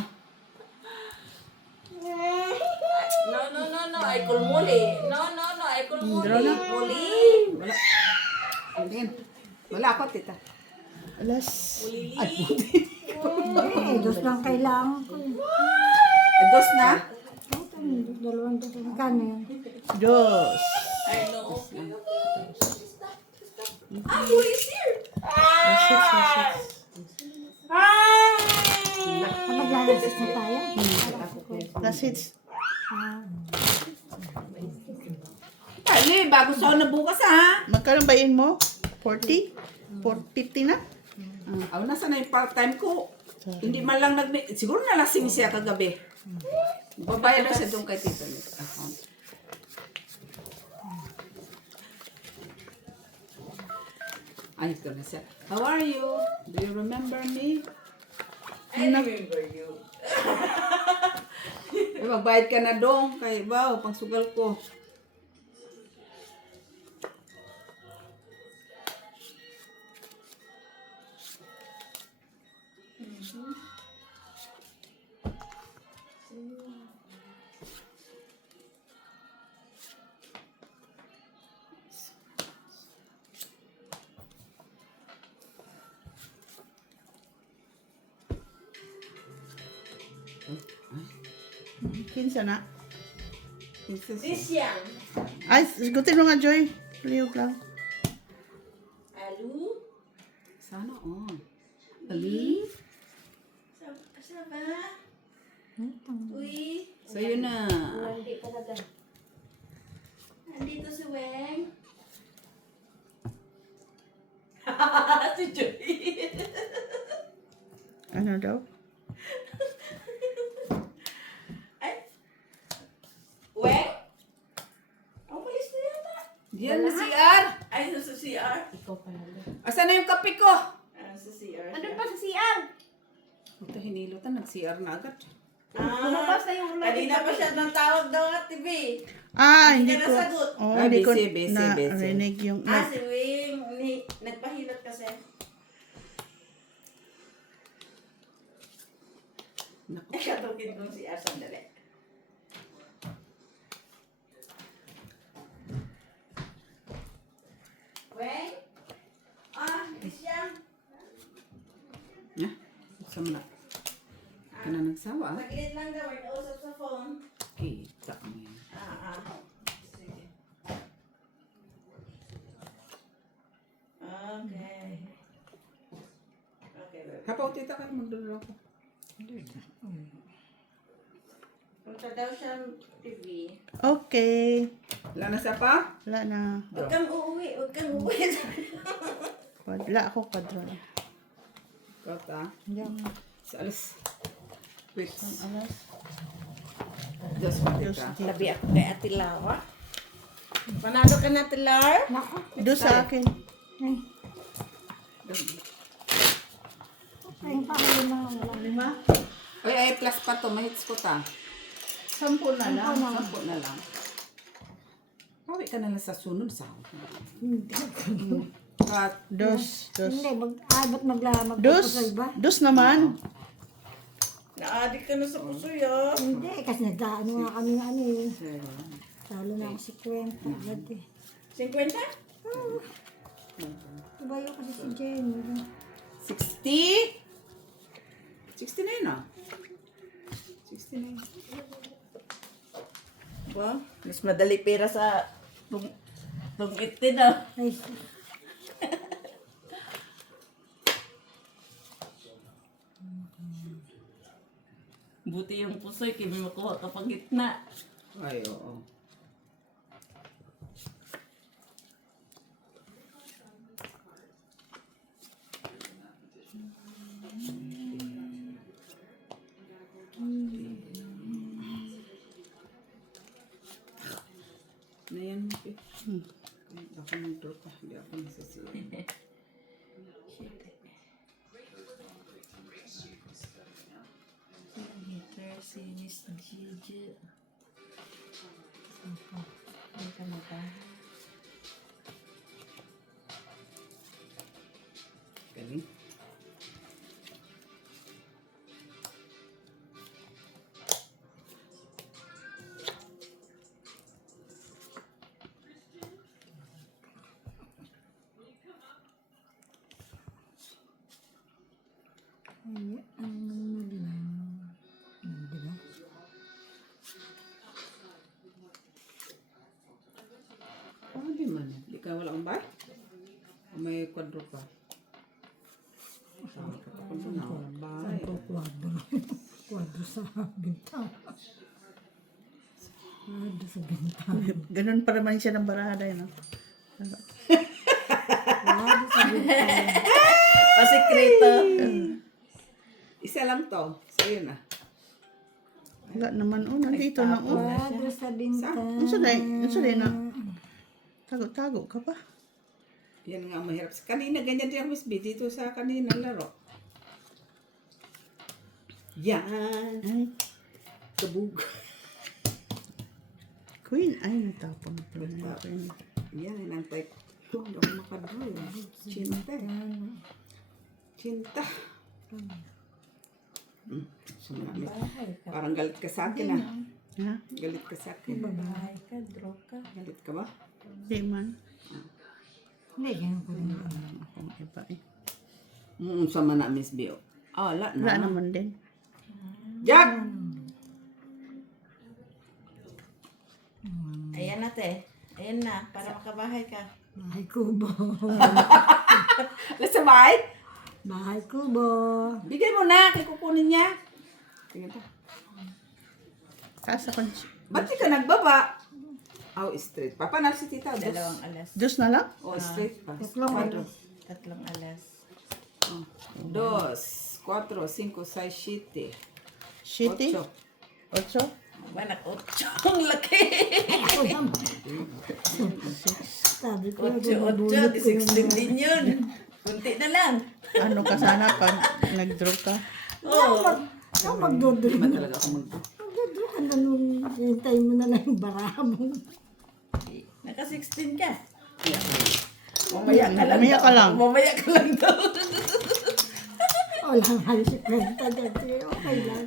I call Muli. No. I call Muli. Draw na. Muli. Wala. Tingin. Wala ako, Tita. Alas. Muli. Eh, dos lang kailangan ko. Dos na? Dalawang dos lang kano yan. Dos. I know. Muli is here. Alas 6. Maglalasas na tayo. Alas 6. Dali, bago sa na bukas ha. Magkano bayin mo? 40? 50 na? Nasa na yung part-time ko. Hindi man lang siguro nalasing siya kagabi. Babayad na siya doon kay Tita Nick. Ay, ito na siya. How are you? Do you remember me? I remember you. Magbayad ka na doon kay pang sugal ko. Kinsa na? This young. Ay, sigutin mo nga, Joy. Liyog lang. Alu. Sana on. Ali? Asa ba? Uy. Sa'yo na. Hindi talaga. Nandito si Weng. Si Joy. Ano daw? Weng? Umalis na yata. Diyan na CR. Ay, sa CR. Ikaw pa lang. Asan na yung kape ko? Sa CR. Andun pa sa CR. Ito hinilutan, nag-CR na agad. Lumabas na yung Kanina pa siya nang tawag daw at TV. Hindi Hindi ka ko. nasagot. Oh, hindi ko busy. narinig yung. Si Weng. Nagpahilot kasi. Naku. Katugin kong CR sandali. Weng? Isyan. Gusto mo na. Ka na nagsawa? Saglit lang daw. Nausap sa phone. Kita mo yan. Sige. Okay. Okay, babe. Hapaw, Tita, kayo magdulo ako. Punta daw siya TV. Okay. Wala na siya pa? Wala na. Huwag kang uuwi. Huwag kang uuwi. Wala ako kwadron. Kota. Yan. Sa alas. Wait. Alas. Diyos matika. Sabi ako kay Ate Laura. Panalo ka na, Ate Laura? Naku. Do sa akin. Ay. Ay, pakilo na. Wala. 5. Ay, plus pa to. Mahits ko ta. 10 na lang. 10 na lang. Pawi ka na lang sa sunod sa Kat. Dos. Hindi, ba't magpapos Dos. sa iba? Dos naman. Naadik ka na sa puso, yo. Hindi, kasi nagkaano nga kami ng ano eh. Talo na ako si Kwenta. Agad eh. 50? Tubayo kasi si Jenny. 60? 69 na. 69. Wow, mas madali pera sa itin na. Ay, Buti yung puso'y kimi makuha kapag gitna. Ay, oo. Na yan, eh. Ako nag-draw pa. Hindi ako nasasiya. Peter, si Miss Gigi. Galing. ay, ang naglang. Diba? Ah, di man. Di ka wala kang bay? O may kwadro pa? Sabi ka pa kung na walang bay. Ito, kwadro. Kwadro sa bintang. Kwadro sa bintang. Ganun pa naman siya ng barada. No? Kwadro sa bintang. Pasikreto. Isa lang to. Sa'yo na. Wala naman. Oh, nandito na. Oh. Kwadro sa bintang. Ang saday na. Tago-tago ka pa. Yan nga ang mahirap. Kanina, ganyan din ako, Miss B. Dito sa kanina laro. Yan. Ay, Kabug. Queen. Ay, natapon na pala na yung Queen. Yan, inantay ko. Hindi ako makadraw. Chinta. Chinta. Sumami. Parang galit ka sa akin, ah. Ha? Galit ka sa akin. Babae ka, draw ka. Galit ka ba? Di man. Hindi, ganyan ko rin. Akong iba eh. Sama na, Miss B. Ah, wala na. Wala naman din. Jack! Ayan na, te. Ayan na, para makabahay ka. Bahay kubo. Nasa bahay? Bahay kubo. Bigay mo na. Kaya kukunin niya. Tingnan pa. Taas ako. Ba't di ka nagbaba? Oh, straight. Papanal si tita. Dos. Dalawang alas. Dos na lang? Oh, straight pa. Tatlong Cuatro. Tatlong alas. Oh. 2, 4, 5, 6, 7, Shitty? 8. Ocho? Manak, 8. Ang laki. Ako naman. Sabi ko, 8, nabubulot 8. ko 16 din yun. Kunti na lang. Ano ka sana pag nag-draw ka? Oo. Ikaw magdodro. Di ba talaga ako Magdodro ka na nung hintay mo na lang yung baraha mo. Naka 16 ka. Mamaya ka lang. Mamaya ka lang. Mamaya ka lang daw. Walang halos si Kwenta dyan. Sige, okay lang.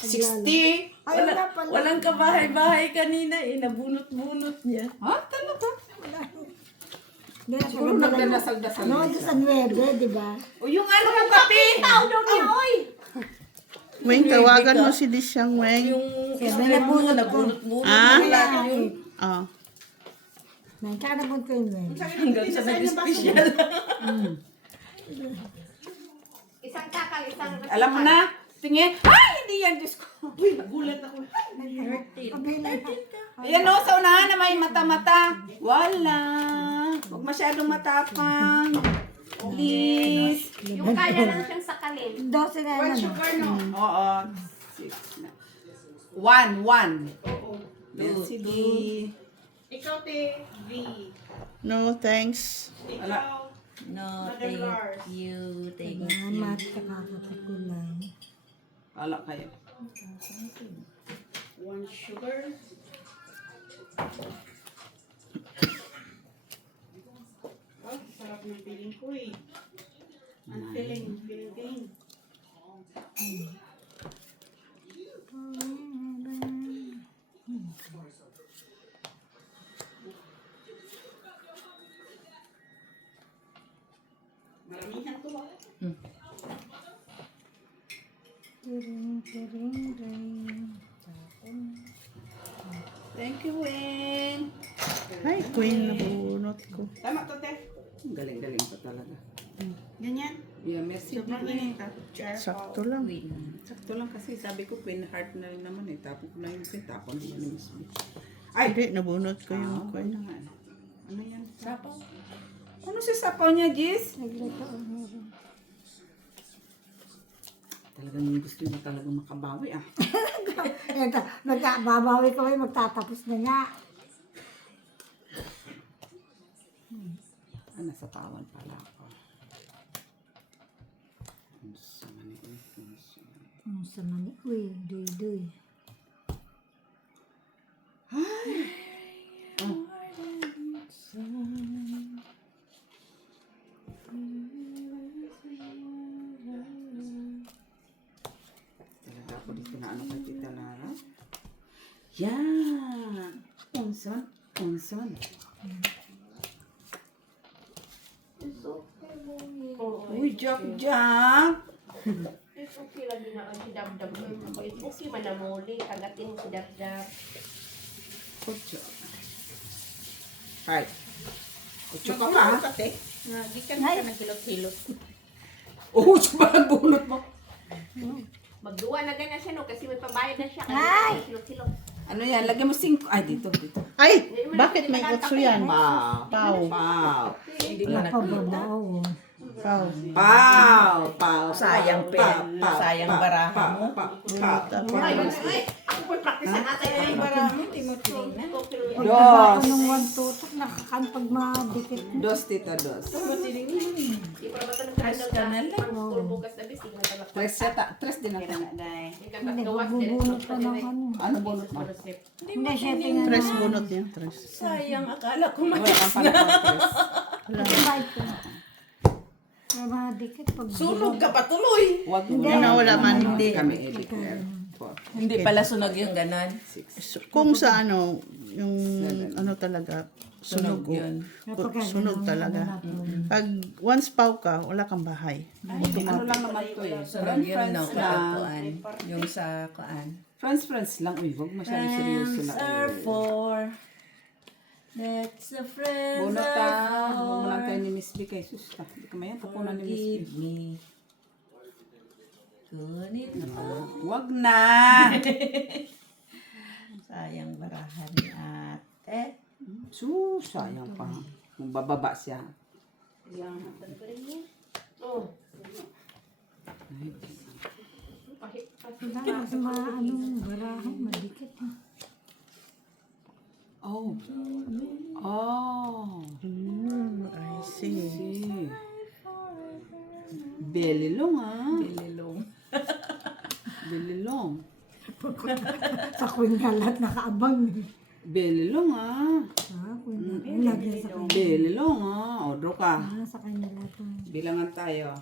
60? Ay, wala pala. Walang kabahay-bahay kanina eh. Nabunot-bunot niya. Ha? Talaga? Hindi, Siguro tagal na lang. nagdadasal-dasal Ano, na doon siya. sa 9, di ba? O yung ano ng kape? Weng, tawagan mo si Disyang, Weng. Yung Sabi isa na mo bunot ko. nabunot-bunot. Ah? Wala yung Oh. Nagkakabot ko yun, Wen. hanggang sa nag-special. Alam mo na? Tingin. Ay, hindi yan, Diyos ko. Uy, nagulat ako. Kabilang. Ayan o, sa unahan na may mata-mata. Wala. Huwag masyadong matapang. Please. Yung kaya lang siyang sakalin. 12 na yan, ano? Sugar, no? Oo. 1, 1. Oo. Merci, D. Ikaw, te, V. No, thanks. Ikaw, No, Mother Lars. you. Salamat sa kakatakulan. Wala kayo. 1 sugar. Oh, sarap ng feeling ko eh. Ang feeling. Maramihan to ah. Tiring, tiring, tiring. Thank you, Wayne. Ay, Queen, nabunot ko. Tama to, te. Galing-galing pa talaga. Ganyan. Yeah, merci, D. Sobrang init ah. Sakto lang. Sakto lang kasi sabi ko, Queen heart na rin naman eh. Tapos ko na yung Queen, tapon naman yung Miss B. Ay! Hindi, nabunot ko yung Queen. Queen. Ano yan? Sapaw? Ano si sapaw niya, Jis? Nagluto ang meron. Talagang gusto niya talagang makabawi ah. Ito, magbabawi kami, magtatapos na nga. Nasa tawan pala ako. Ang sama ni Uy. Ang sama ni Uy, duy. Talaga ako dito na ano kay Tita Lara. Yan! Unson. Uy, Jack! It's okay lagi na ang si Dabdab. It's okay man na muli. Kagatin mo si Dabdab. Kutso. Hi. Kutso ka pa ha? Gikan ka ng hilot-hilot. Oo, siya ba bunot mo? Magduwa na ganyan siya no kasi may pambayad na siya. Ay! Kasi hilot-hilot. Ano yan? Lagyan mo 5. Ay, dito. Ay, bakit may utso yan? Pau. Pau. Hindi Napababaw. Pau. Pau. Sayang sayang baraha mo. Ayun, ay! Ako po'y practice na natin. Ay, Baraha mo, di mo tinignan. Dos. Anong one tutok, nakakan pag madikit. Dos, tita, dos. Di pa naman ito nagkandal na. Pag bukas na bis, di na talaga. Tres din natin. Ikaw Hindi, gawas din. magbubunot pa ng ano. Ano bunot mo? Hindi, syempre nga. Tres bunot niya, tres. Sayang, akala ko Wala kang pala pang tres. Bye po. Kaya madikit pag Sunog ka pa tuloy. Huwag mo. Hindi na wala man. Hindi kami i-declare. Hindi pala sunog yung ganon. Kung sa ano, yung ano talaga, sunog Sunog yun. Sunog talaga. Pag once pau ka, wala kang bahay. Ano lang naman to eh. Sunog yun Friends no, lang. kuan. Yung sa kuan. Friends lang. Uy, huwag masyadong seryoso Friends na. are for. That's the friends Bunot ta. are Huwag mo lang for. tayo ni Miss B kay sus. Hindi ka mayan. Kapunan ni Miss B. Forgive me. Kunit na pa. Huwag na. Sayang barahan ni ate. Sus, sayang pa. Kung bababa siya. Oh. Kailangan sa mga anong barahan, madikit. Oh. Oh. I see. See. Belilong ah. Pililong. Belilong. Sa Queen nga lahat nakaabang. Belilong ah. Queen. Lagi sa kanya. Belilong ah. O, draw ka. Sa kanya lahat. Bilangan tayo.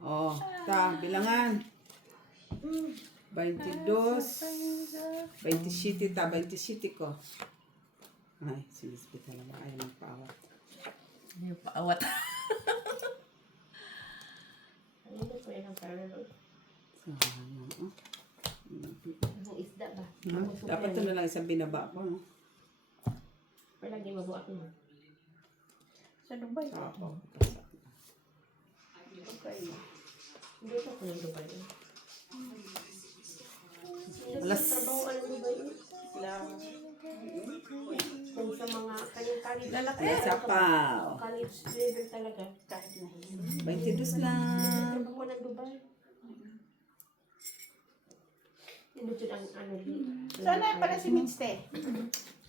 Oh, bilangan. 22. 27 ta, 27 ko. Ay, sinisip talaga. Ayaw magpawat. Hindi pa awat. Ano po yan ang parallel? Sayang, Ang isda ba? Dapat ito na lang isang binaba ko, no? Pero lagi mabuak mo. Sa Dubai. Ako. Okay. Dito ko ng Dubai. Alas, Trabahoan ng Dubai. Kung sa mga kanyang lalaki. alas apaw. College level talaga. Kahit na. 22 lang. Trabaho ng Dubai. Yun dyan ang ano. Sana pala si Minste.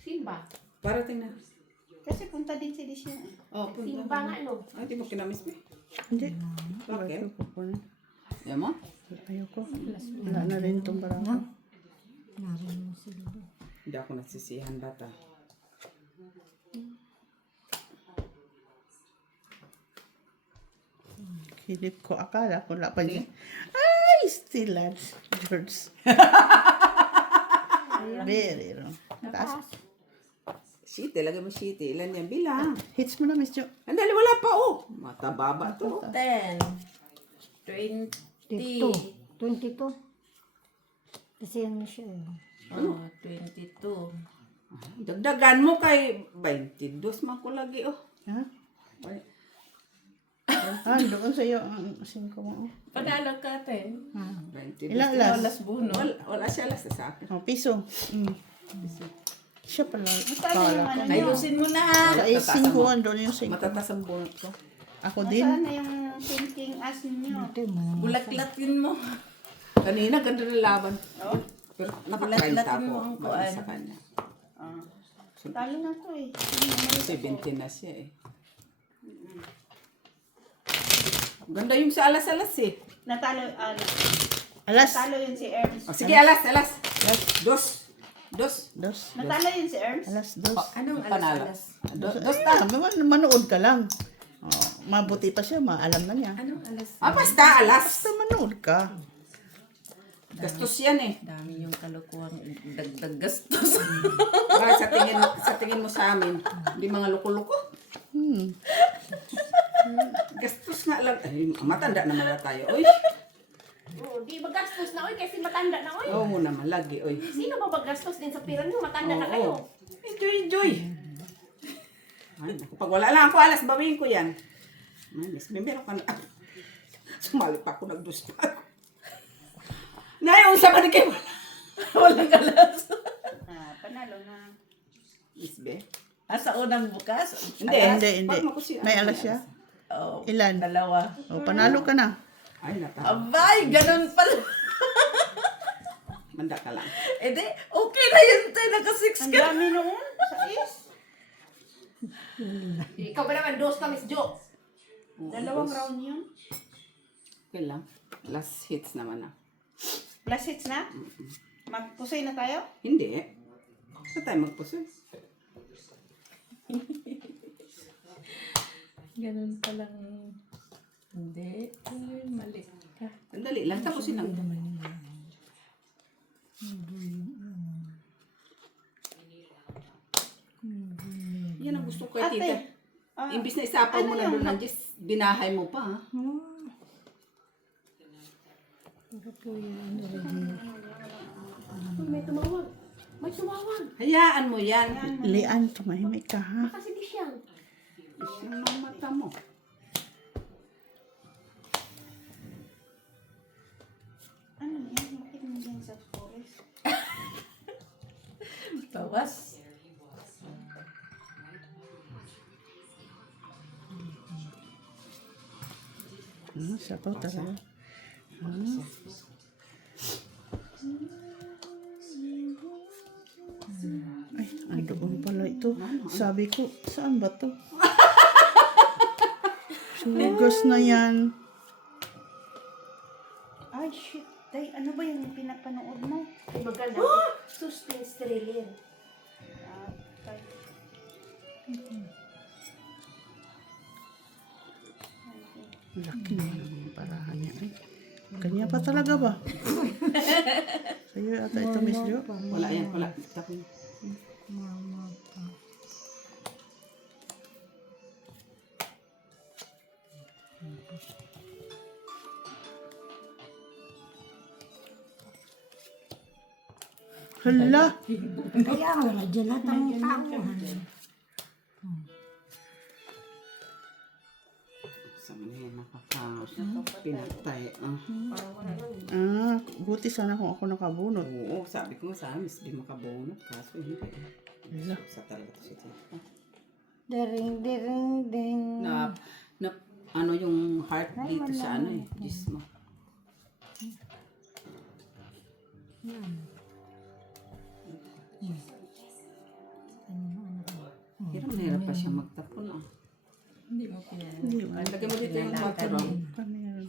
Simba. Parating na. Kasi punta din si Lish yun. Oh, punta. Simba nga ano. Ay, di mo kinamiss mo. Hindi. Bakit? Ayoko po na. Yan mo? Ayoko. Wala na rin itong barako. Narin mo sila. Hindi ako nagsisihan bata. Hilip ko, akala ko wala pa niya. Ay, still lads. Birds. Very wrong. Taas. Shite, lagay mo shite. Ilan yan? Bilang. Hits mo na, Miss Jo. Andali, wala pa oh. Matababa to. 10. 20. 22. Kasi ano siya eh. Oh, 22. Dagdagan mo kay 22 man ko lagi oh. Ha? Ay, Doon sa'yo ang 5 mo. Panalo ka, 10. 22. Ilang alas? Alas buno. Wala siya alas sa akin. Oh, piso. Siya pala. Magkano yung ano nyo? Ayusin mo na. Sa 5 doon yung 5. Matatas ang bunot ko. Ako din. Nasaan na yung thinking as nyo? Ito mo. Bulaklatin mo. Kanina, ganda na laban. Oh? Pero nakakain Lahat-lahat ako. mo ang Balik kuwan. sa kanya. Ah. Talo na to eh. 17 na siya eh. Ganda yung sa alas-alas eh. Natalo, Alas. natalo yun si Ernst. Oh, sige, alas. Dos. Dos. Natalo yun si Ernst. Alas dos. Anong Panalo. alas-alas? Dos ta. Manood ka lang. Oh, mabuti pa siya, maalam na niya. Anong alas? Ah, basta alas. Basta manood ka. Gastos yan eh. Dami yung kalokohan. Dagdag gastos. Para sa tingin mo sa amin, hindi mga loko-loko. Gastos nga lang. Ay, matanda naman na tayo. Oy. Oh, di ba gastos na, oy? Kasi matanda na, oy. Oo naman, lagi. Oy. Sino ba gastos din sa pira niyo? Matanda na kayo. Enjoy. Ay, naku, pag wala lang ako alas, bawiin ko yan. Ay, miss, may meron ka na. Sumali pa ako, nagdus pa ako. Nay, unsa ba ni kayo? Walang alas. Panalo na. Miss Be? Sa unang bukas? Hindi. Pag makusin- May alas siya? Oh, Ilan? 2. O, panalo ka na. Ay, nata. Abay, ganun pala. Manda ka lang. Eh di, okay na yun tayo. Naka-6 Ang ka. dami noon. Sa is. Ikaw ba naman, 2 ka, Miss Jo? Dalawang round yun. Okay lang. Last hits naman na. Plus hits na? Magpusoy na tayo? Hindi. Saan tayo magpusoy? Ganun palang. Hindi. Ay, mali ka. Sandali lang. Tapusin lang. Yan ang gusto ko kay tita. Ate. Imbis na isapaw mo na doon ng Diyos, binahay mo pa ha. May tumawag. May tumawag. Hayaan mo yan. Lian, tumahimik ka ha. Kasi di siya. Isang ng mata mo. Ano yan? Bakit nandiyan sa forest? Bawas. Sapaw talaga. Ay, andoon pala ito. Sabi ko, saan ba to? Sugas na yan. Ay, shit. Day, ano ba yung pinapanood mo? Ay, maganda. Suspense thriller. Okay. Laki naman ang parahan niya. Ay, kanya pa talaga ba? Sa'yo ata ito, Miss Jo. Wala yan, wala. Tapos. Mama pa. Hala! Kaya nga, dyan lahat ang tao. Sabi nakaka-pinatay. Parang wala lang. Buti sana kung ako nakabunot. Oo, sabi ko nga sana, Miss B makabunot. Kaso hindi. Wala. Sa talaga to si Tita. Dering, dering, ding. Na, ano yung heart dito sa ano eh. Diyos mo. Hirap na hirap pa siya magtapon ah. Hindi mo pinala. Hindi mo. Lagay mo dito yung 4. Paano yan?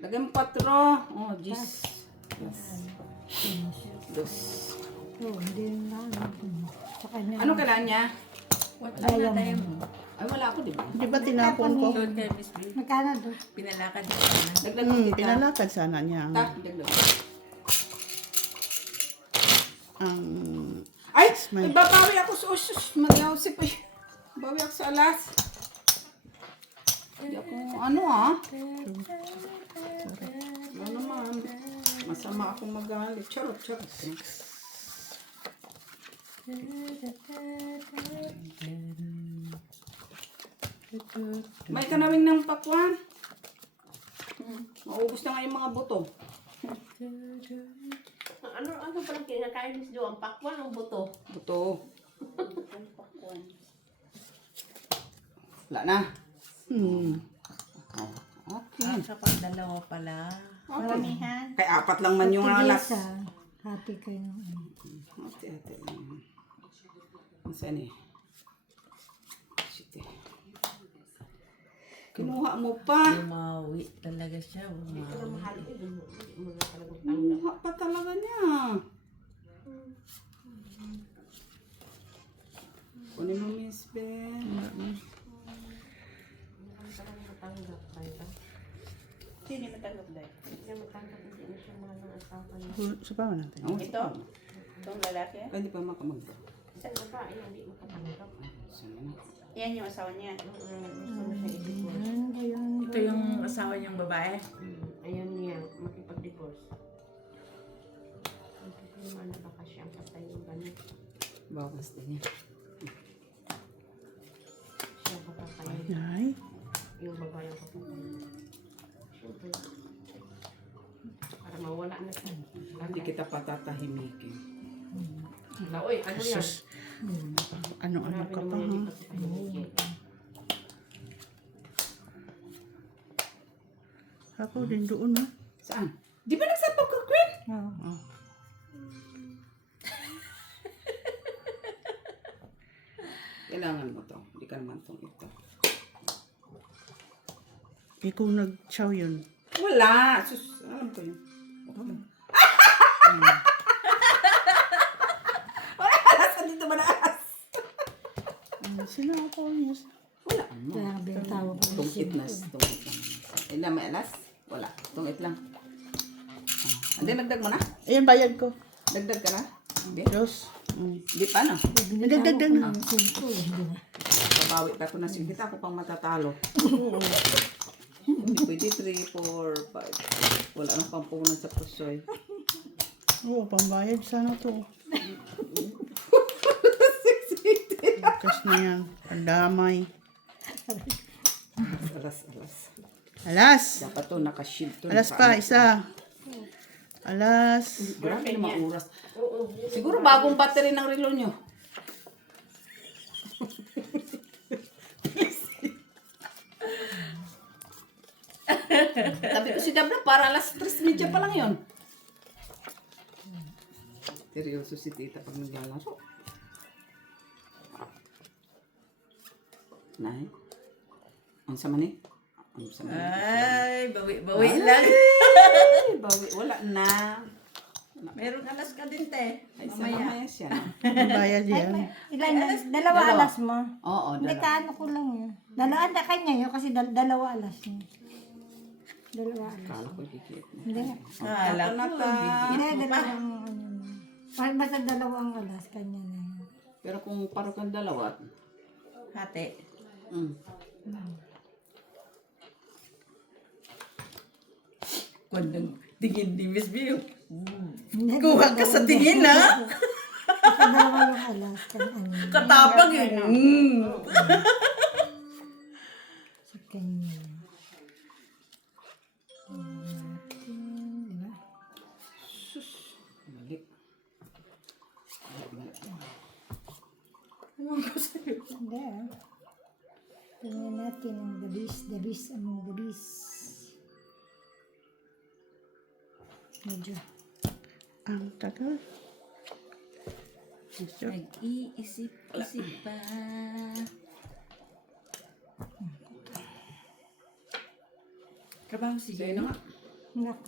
Lagay mo 4. Oh, Diyos. Dos. Oh, hindi na. Sa kanya. Ano kailangan niya? What time na tayo mo? Ay, wala ako, di ba? Di ba tinapon ko? Doon kay Miss B. Magkano doon? Pinalakad niya sana. Dagdag mo kita. Pinalakad sana niya Ta, dagdag. ang Ay! Ay, babawi ako sa usus. Mag-iawsip eh. Bawi ako sa alas. Hindi ako, ano ah. Ano naman. Masama akong magalit. Charot, charot. May kanawing ng pakwan. Maubos na nga yung mga buto. Ano palang kinakain Miss Jo? Ang pakwan o buto? Buto. Ang pakwan. Wala na. Oh, Okay. Sa pang dalawa pala. Maramihan. Kaya 4 lang man yung alas. Tigisa. Happy kayo. Ate. Saan eh? Sige. Kinuha mo pa. Bumawi talaga siya. Bumawi. Kinuha pa talaga niya. Kunin mo, Miss Ben. Sino matanggap dahil? sa paman natin. Oh, Ito? Itong lalaki? Hindi pa makamagda. Sa babae, hindi makatanggap. Saan na? Yan yung asawa niya. Ito yung asawa niyang babae. Ayun niya, makipag-divorce. Hindi naman baka siyang patay yung ganun. Bawas din niya. Siya papatay. Ay, Yung babae ang papatay. Siyempre, para mawala na siya. Hindi kita patatahimikin. Uy, ano yan? sus. Ano-ano Marami ka pa naman ha? hindi patahimikin. Ako din doon ha. Saan? Di ba nagsapag ka, Queen? Oh. Kailangan mo to. Hindi ka naman tong ito. Ikaw nag-chow yun. Wala. Sus, alam ko yun. Wala alas. Andito ba na alas? Sila ako niya. Wala. Ano? Kaya bintawa ko. Tungkit na. Tungkit lang. Ilan may alas? Wala. Tungkit lang. Hindi, nagdag mo na? Ayan, bayad ko. Dagdag ka na? Hindi. Diyos. Hindi pa na. Dagdag na. Babawi ka ko na sige. Ako pang matatalo. Hindi pwede 3, 4, 5. Wala nang pampunan sa pusoy. Oo, pambayad sana to. Kas na yan. Pandamay. Alas. Alas! Dapat to, nakashield to. Alas pa, isa. Alas. Grabe naman oras. Siguro bagong battery ng relo nyo. Sabi ko si Dabra, para alas 3:30 pa lang yun. Seryoso si tita pag naglalaro. Nay? Ang sama ni? Ang sama ni? Ay, bawi lang. Ay, bawi. Wala na. Meron alas ka din, te. Ay, mamaya siya. Pambayad yan. Dalawa alas mo. Oo, Hindi, dalawa. kaano ko lang yun. Dalawa na kanya yun kasi dalawa alas niya. Dalawa alas. Kala ko ikikit na. Hindi. Kala ko, Hindi, dalawang ano. Basta dalawang alas kanya na yun. Pero kung paro kang dalawa, hati. Kung tingin ni Miss Bio. Kuha ka sa tingin, ha? Kasi dalawa yung alas. Ano, Katapang eh. sa kanya. king of the beast among the beasts. Medyo. Ang tagal. Medyo. Nag-iisip-isip pa. Trabaho si Gino. Nak.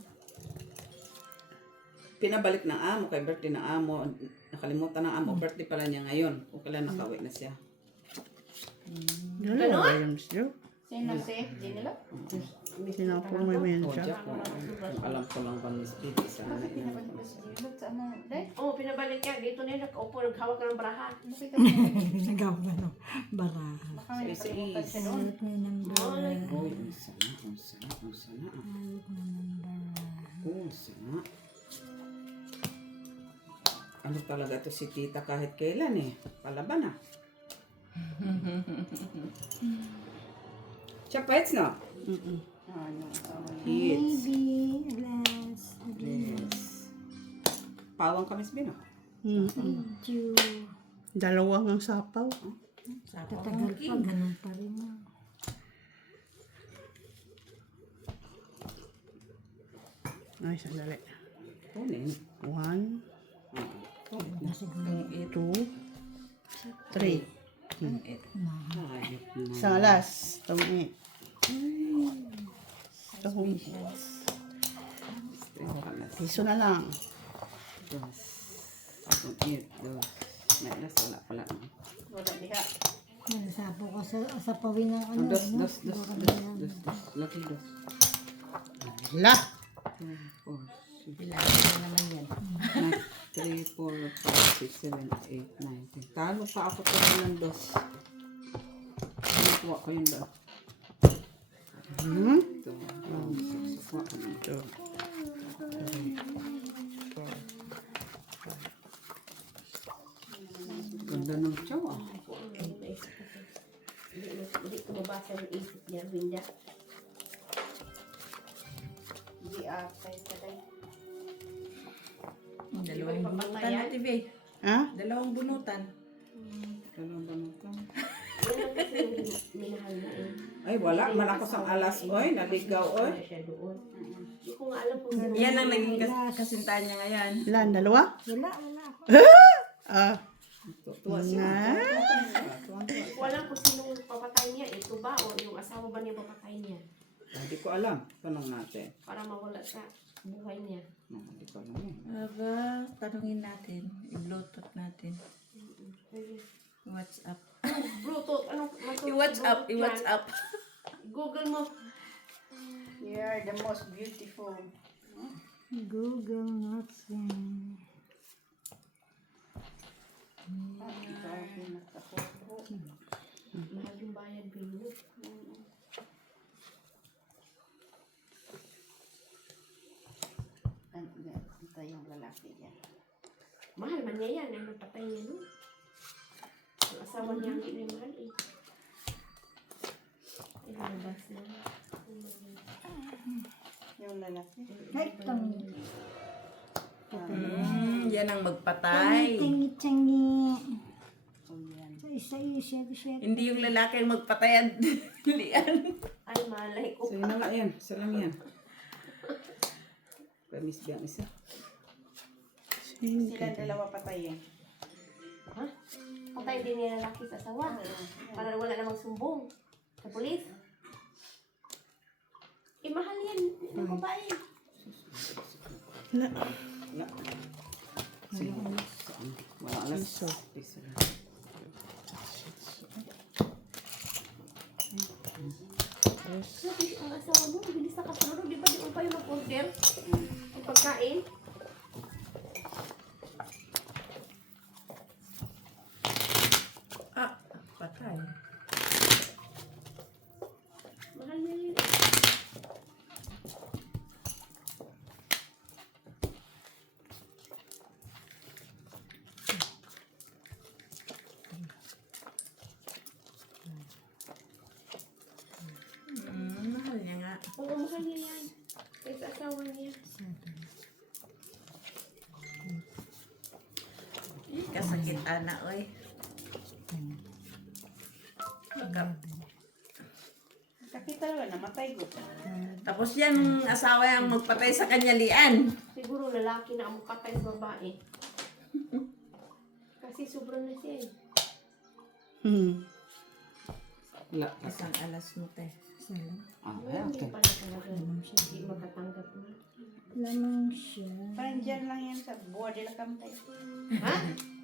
Pinabalik ng amo, kay birthday ng amo. Nakalimutan ng amo, birthday pala niya ngayon. O kailan nakauwi na siya. Dalawa ba yung Joe? Sino si? Di nila? Sinapong may O, mensya. Jack, alam ko lang ba Miss Baby sana. Oo, pinabalik niya. Dito niya nakaupo, naghawak ng baraha. Nagawa na ng baraha. Baka may nakalimutan siya noon. Ayot na ng baraha. Uy, ang sana, ang sana, ang sana. Ayot na ng baraha. Ang sana. Ano talaga to si tita kahit kailan eh. Palaban ah. Siya pa hits no? Hits. Baby, alas. Yes. Pawang kamis bino. Medyo. Dalawang ang sapaw. Tatagal pa, ganun pa rin. Ay, sandali. Kunin. 1, Nasiguro. 2, 3. Hayop na. Isang alas. Tumi. Tahong. Piso na lang. Dos. Dos. May alas wala pala. Wala diha. Nalasapo ko sa pawin ng ano. Dos. ano? Laki dos. La! 3, 4, 5, 6, 7, 8, 9, 10. Talo pa ako pa ng dos. Nakuha ko yung dos. Hmm? Ito. Nakuha ko yung dos. 2, 3, 4, 5. Ganda ng chow ah. Hindi ko mabasa yung isip niya, Winda. Hindi kaya taday. Dalawang bunutan na, TV. Ha? Dalawang bunutan. Ganun ba nito? Yan ang kasi yung minahal na eh. Ay, wala. Malakos ang alas. Oy, naligaw. Oy. Wala siya doon. Hindi ko nga alam kung gano'n. Yan ang naging kasintahan niya ngayon. Ilan? Dalawa? Wala ako. Ah. Tuwa siya. Wala kung sinong papatay niya. Ito ba o yung asawa ba niya papatay niya? Hindi ko alam. Tanong natin. Para mawala sa buhay niya. Hindi ko alam eh. Aba, tanungin natin. I-bluetooth natin. What's up? Bluetooth, ano? I-what's up? I-what's up? Google mo. You are the most beautiful. Google nothing. Ikaw ang pinakakulo. Mahal yung bayad bill. Ito yung lalaki niya. Mahal man niya yan. Ano patay niya no? Yung asawa niya hindi niya mahal eh. Ay, lumabas na. Yung lalaki. Ay, itong Yan ang magpatay. tingi-tingi. O yan. Sa isa-isa. Hindi yung lalaki ang magpatay at lian. Ay, malay ko. So, yun na nga yan. Isa lang yan. Pamis ba ang isa? Sila dalawa patayin. Ha? Patay din niya lalaki sa asawa. Para wala namang sumbong. Sa polis. Eh, mahal yan. Ng babae. La. Wala. Sige. Saan? Wala alas. Piso. Sabi, ang asawa mo, bilis na kasunod. Di ba di mo pa yung mag-order? Ang pagkain. Ah, patay. Mahal niya yun. Mahal niya nga. Oo, mahal niya yan. Kaysa asawa niya. Kasakit ana, oy. talaga, namatay ko. Tapos yan, asawa yung magpatay sa kanya lian. Siguro lalaki na ang patay sa babae. Kasi sobrang na siya eh. Wala, isang alas mo, te. Hindi pala talaga. Hindi makatanggap na. Lamang siya. Parang dyan lang yan sa Boa de la Campa. Ha?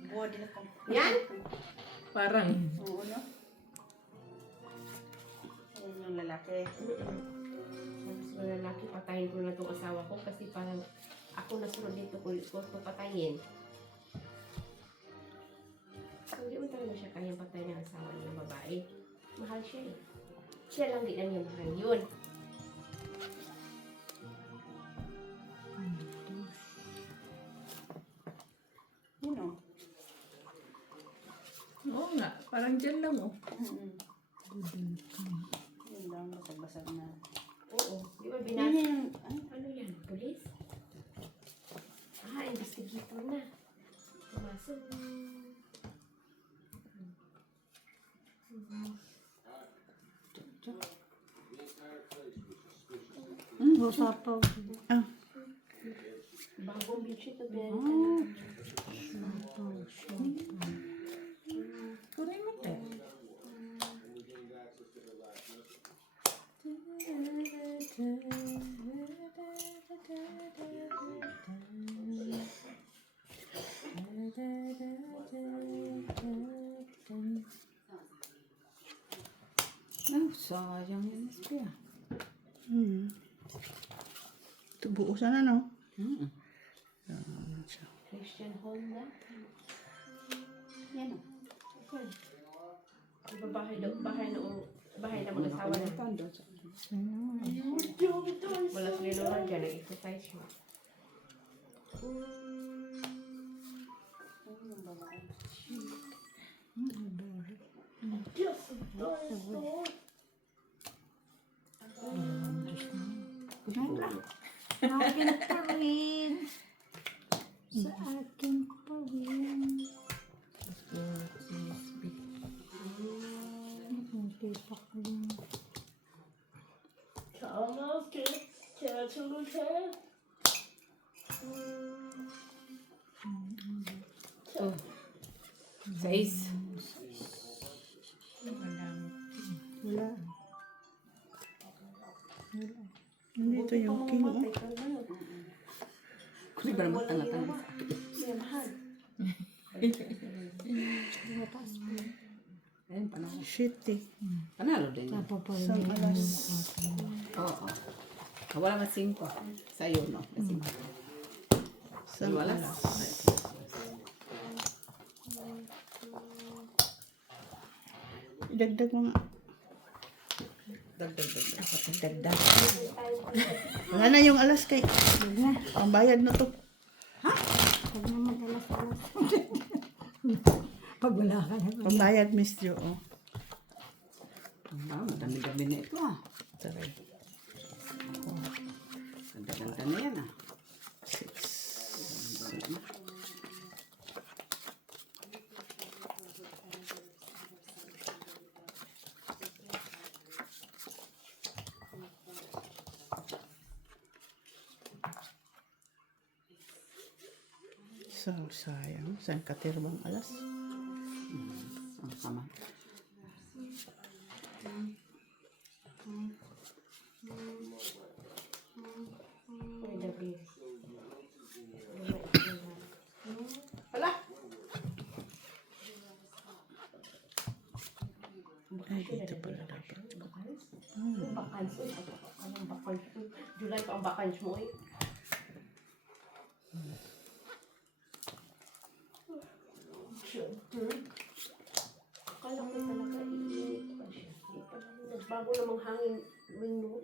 Boa de la Campa. Yan? Parang, Oo, no? Ayan yung lalaki. Sabi sa mga lalaki, patayin ko na itong asawa ko kasi parang ako nasunod dito ko ito patayin. Hindi mo talaga siya kayang patayin ng asawa niya ng babae. Mahal siya eh. Siya lang din ang niya mahal yun. Yun o. oo nga, parang dyan lang, oh. Yun lang, basag-basag na. Oo. Di ba Yun binasa? yung, Ano yan? Police? Ah, investigator na. Pumasok. Usapaw siya. Bagong bedsheet at binalitan. Usapaw siya. Kunin mo, te. Sayang yan, Espia. Ito buo sana, no? Christian Honda. yan o. Di ba bahay na mag-asawa na. Wala sa linuran dyan, nag-exercise siya. Sa akin pa rin. Sa akin pa rin. Hindi pa ko rin. Sais. Wala. Nandito yung king, oh. Kunin ba naman tanga-tanga? Mataas pa. Ayun, panalo. Shit, eh. Panalo din. Tapa pa rin. Isang alas. Oo. Wala mas 5. Sa'yo, no? Mas 5. Isang Wala. alas. Idagdag mo nga. Dagdag. Dapat dagdag. Wala na yung alas kay. Pambayad na to. Pag na mag-alas-alas. Pag wala ka na. Pambayad, Miss Jo, oh. Madami-dami na ito, ah. Taray. Ganda-ganda na yan, ah. 6. So, sayang. Saan katirbang alas? Ang sama. May dabi. Wala! Ay, dito pala dapat. Anong bakans? Anong bakans? July pa ang bakans mo eh. Akala ko talaga iinit pa siya. Nagbago namang hangin window.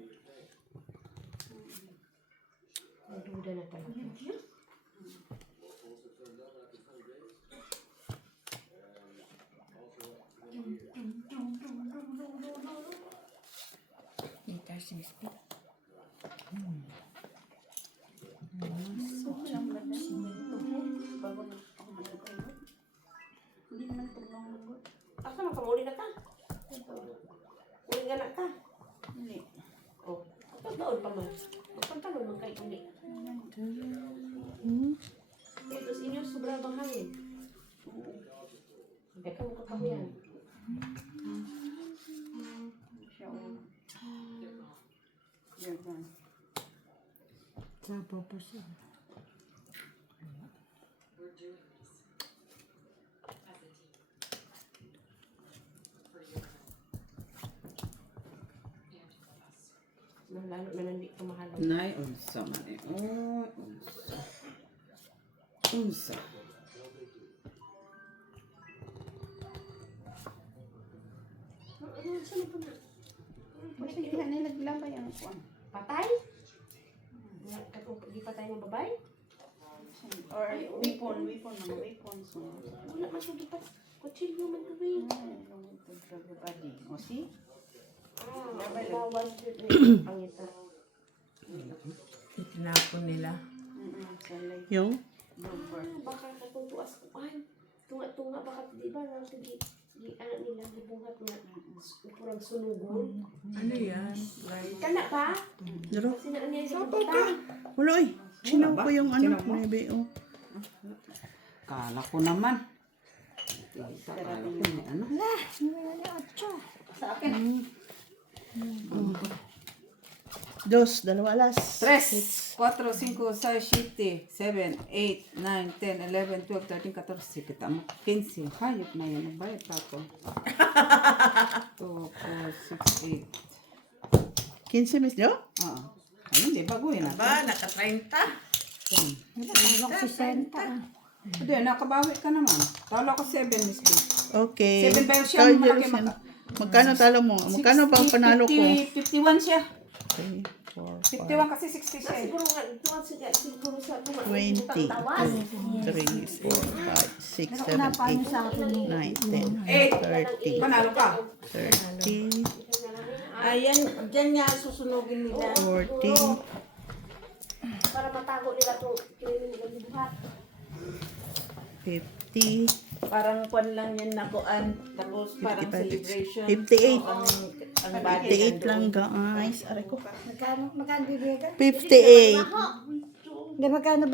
Naduda na talaga. Bago na ako mag-alot. Hindi naman tulong lagot. Asa man ka? Uli na ka? Uli ka na ka? Hindi. Doon pa man. Magpantalo man kay uli. Ito sa inyo, sobrang bang hangin. Eka mo kataho yan. Sapaw po siya. Lalo na hindi ko mahal. Nay, unsa man eh. Oh, unsa. Unsa. Ano, saan po na? Kasi hindi na naglambay ang kuwan. Patay? Di patay ng babae? Or weapon, mga weapons. Wala man siya gipas. Kutsilyo man ko rin. O see? Bawal yun. Pangita. Itinapon nila. Yung? Baka natutuas ko. Ay, tunga-tunga baka di ba nang sige ano nila gibuhat nga purang sunugon. Ano yan? Right? Kana ba? Daro? Kasi na niya gibuhat. Wala eh. Sinaw ba? ko yung ano, Sinaw mo? maybe, oh. Kala ko naman. Kala ko may ano. Dos, dalawa alas. 3, 4, 5, 6, 7, 8, 9, 10, 11, 12, 13, 14. Kita mo. 15. Hayop na yan. Nagbayad pa ako. 2, 4, 6, 15 Miss Jo? 8. Oo. Ay, hindi. Baguhin natin. Ba, naka-30. Tawag si Senta. Hindi, nakabawi ka naman. Talo ko 7, Miss B. Okay. 7 ba yung siya? Card Malaki Jersen. Magkano talo mo? Magkano ba ang panalo ko? 51 siya. 3, 4, 51 kasi 60 siya eh. Siguro nga tunga siguro sa tunga 20, 2, tawas. 3, 4, 5, 6, 7, Napaano sa akin ni 8, 9, 10, 30, Panalo ka. 30, Ayan, dyan nga susunugin nila. 40, Para matago nila itong kinilig ng buhat. 50, Parang kwan lang yan nakuan. Tapos parang 55, celebration. 58. Ang body 58 lang guys. Aray ko. Magkano bibigay ka? 58. Hindi, magkano ba?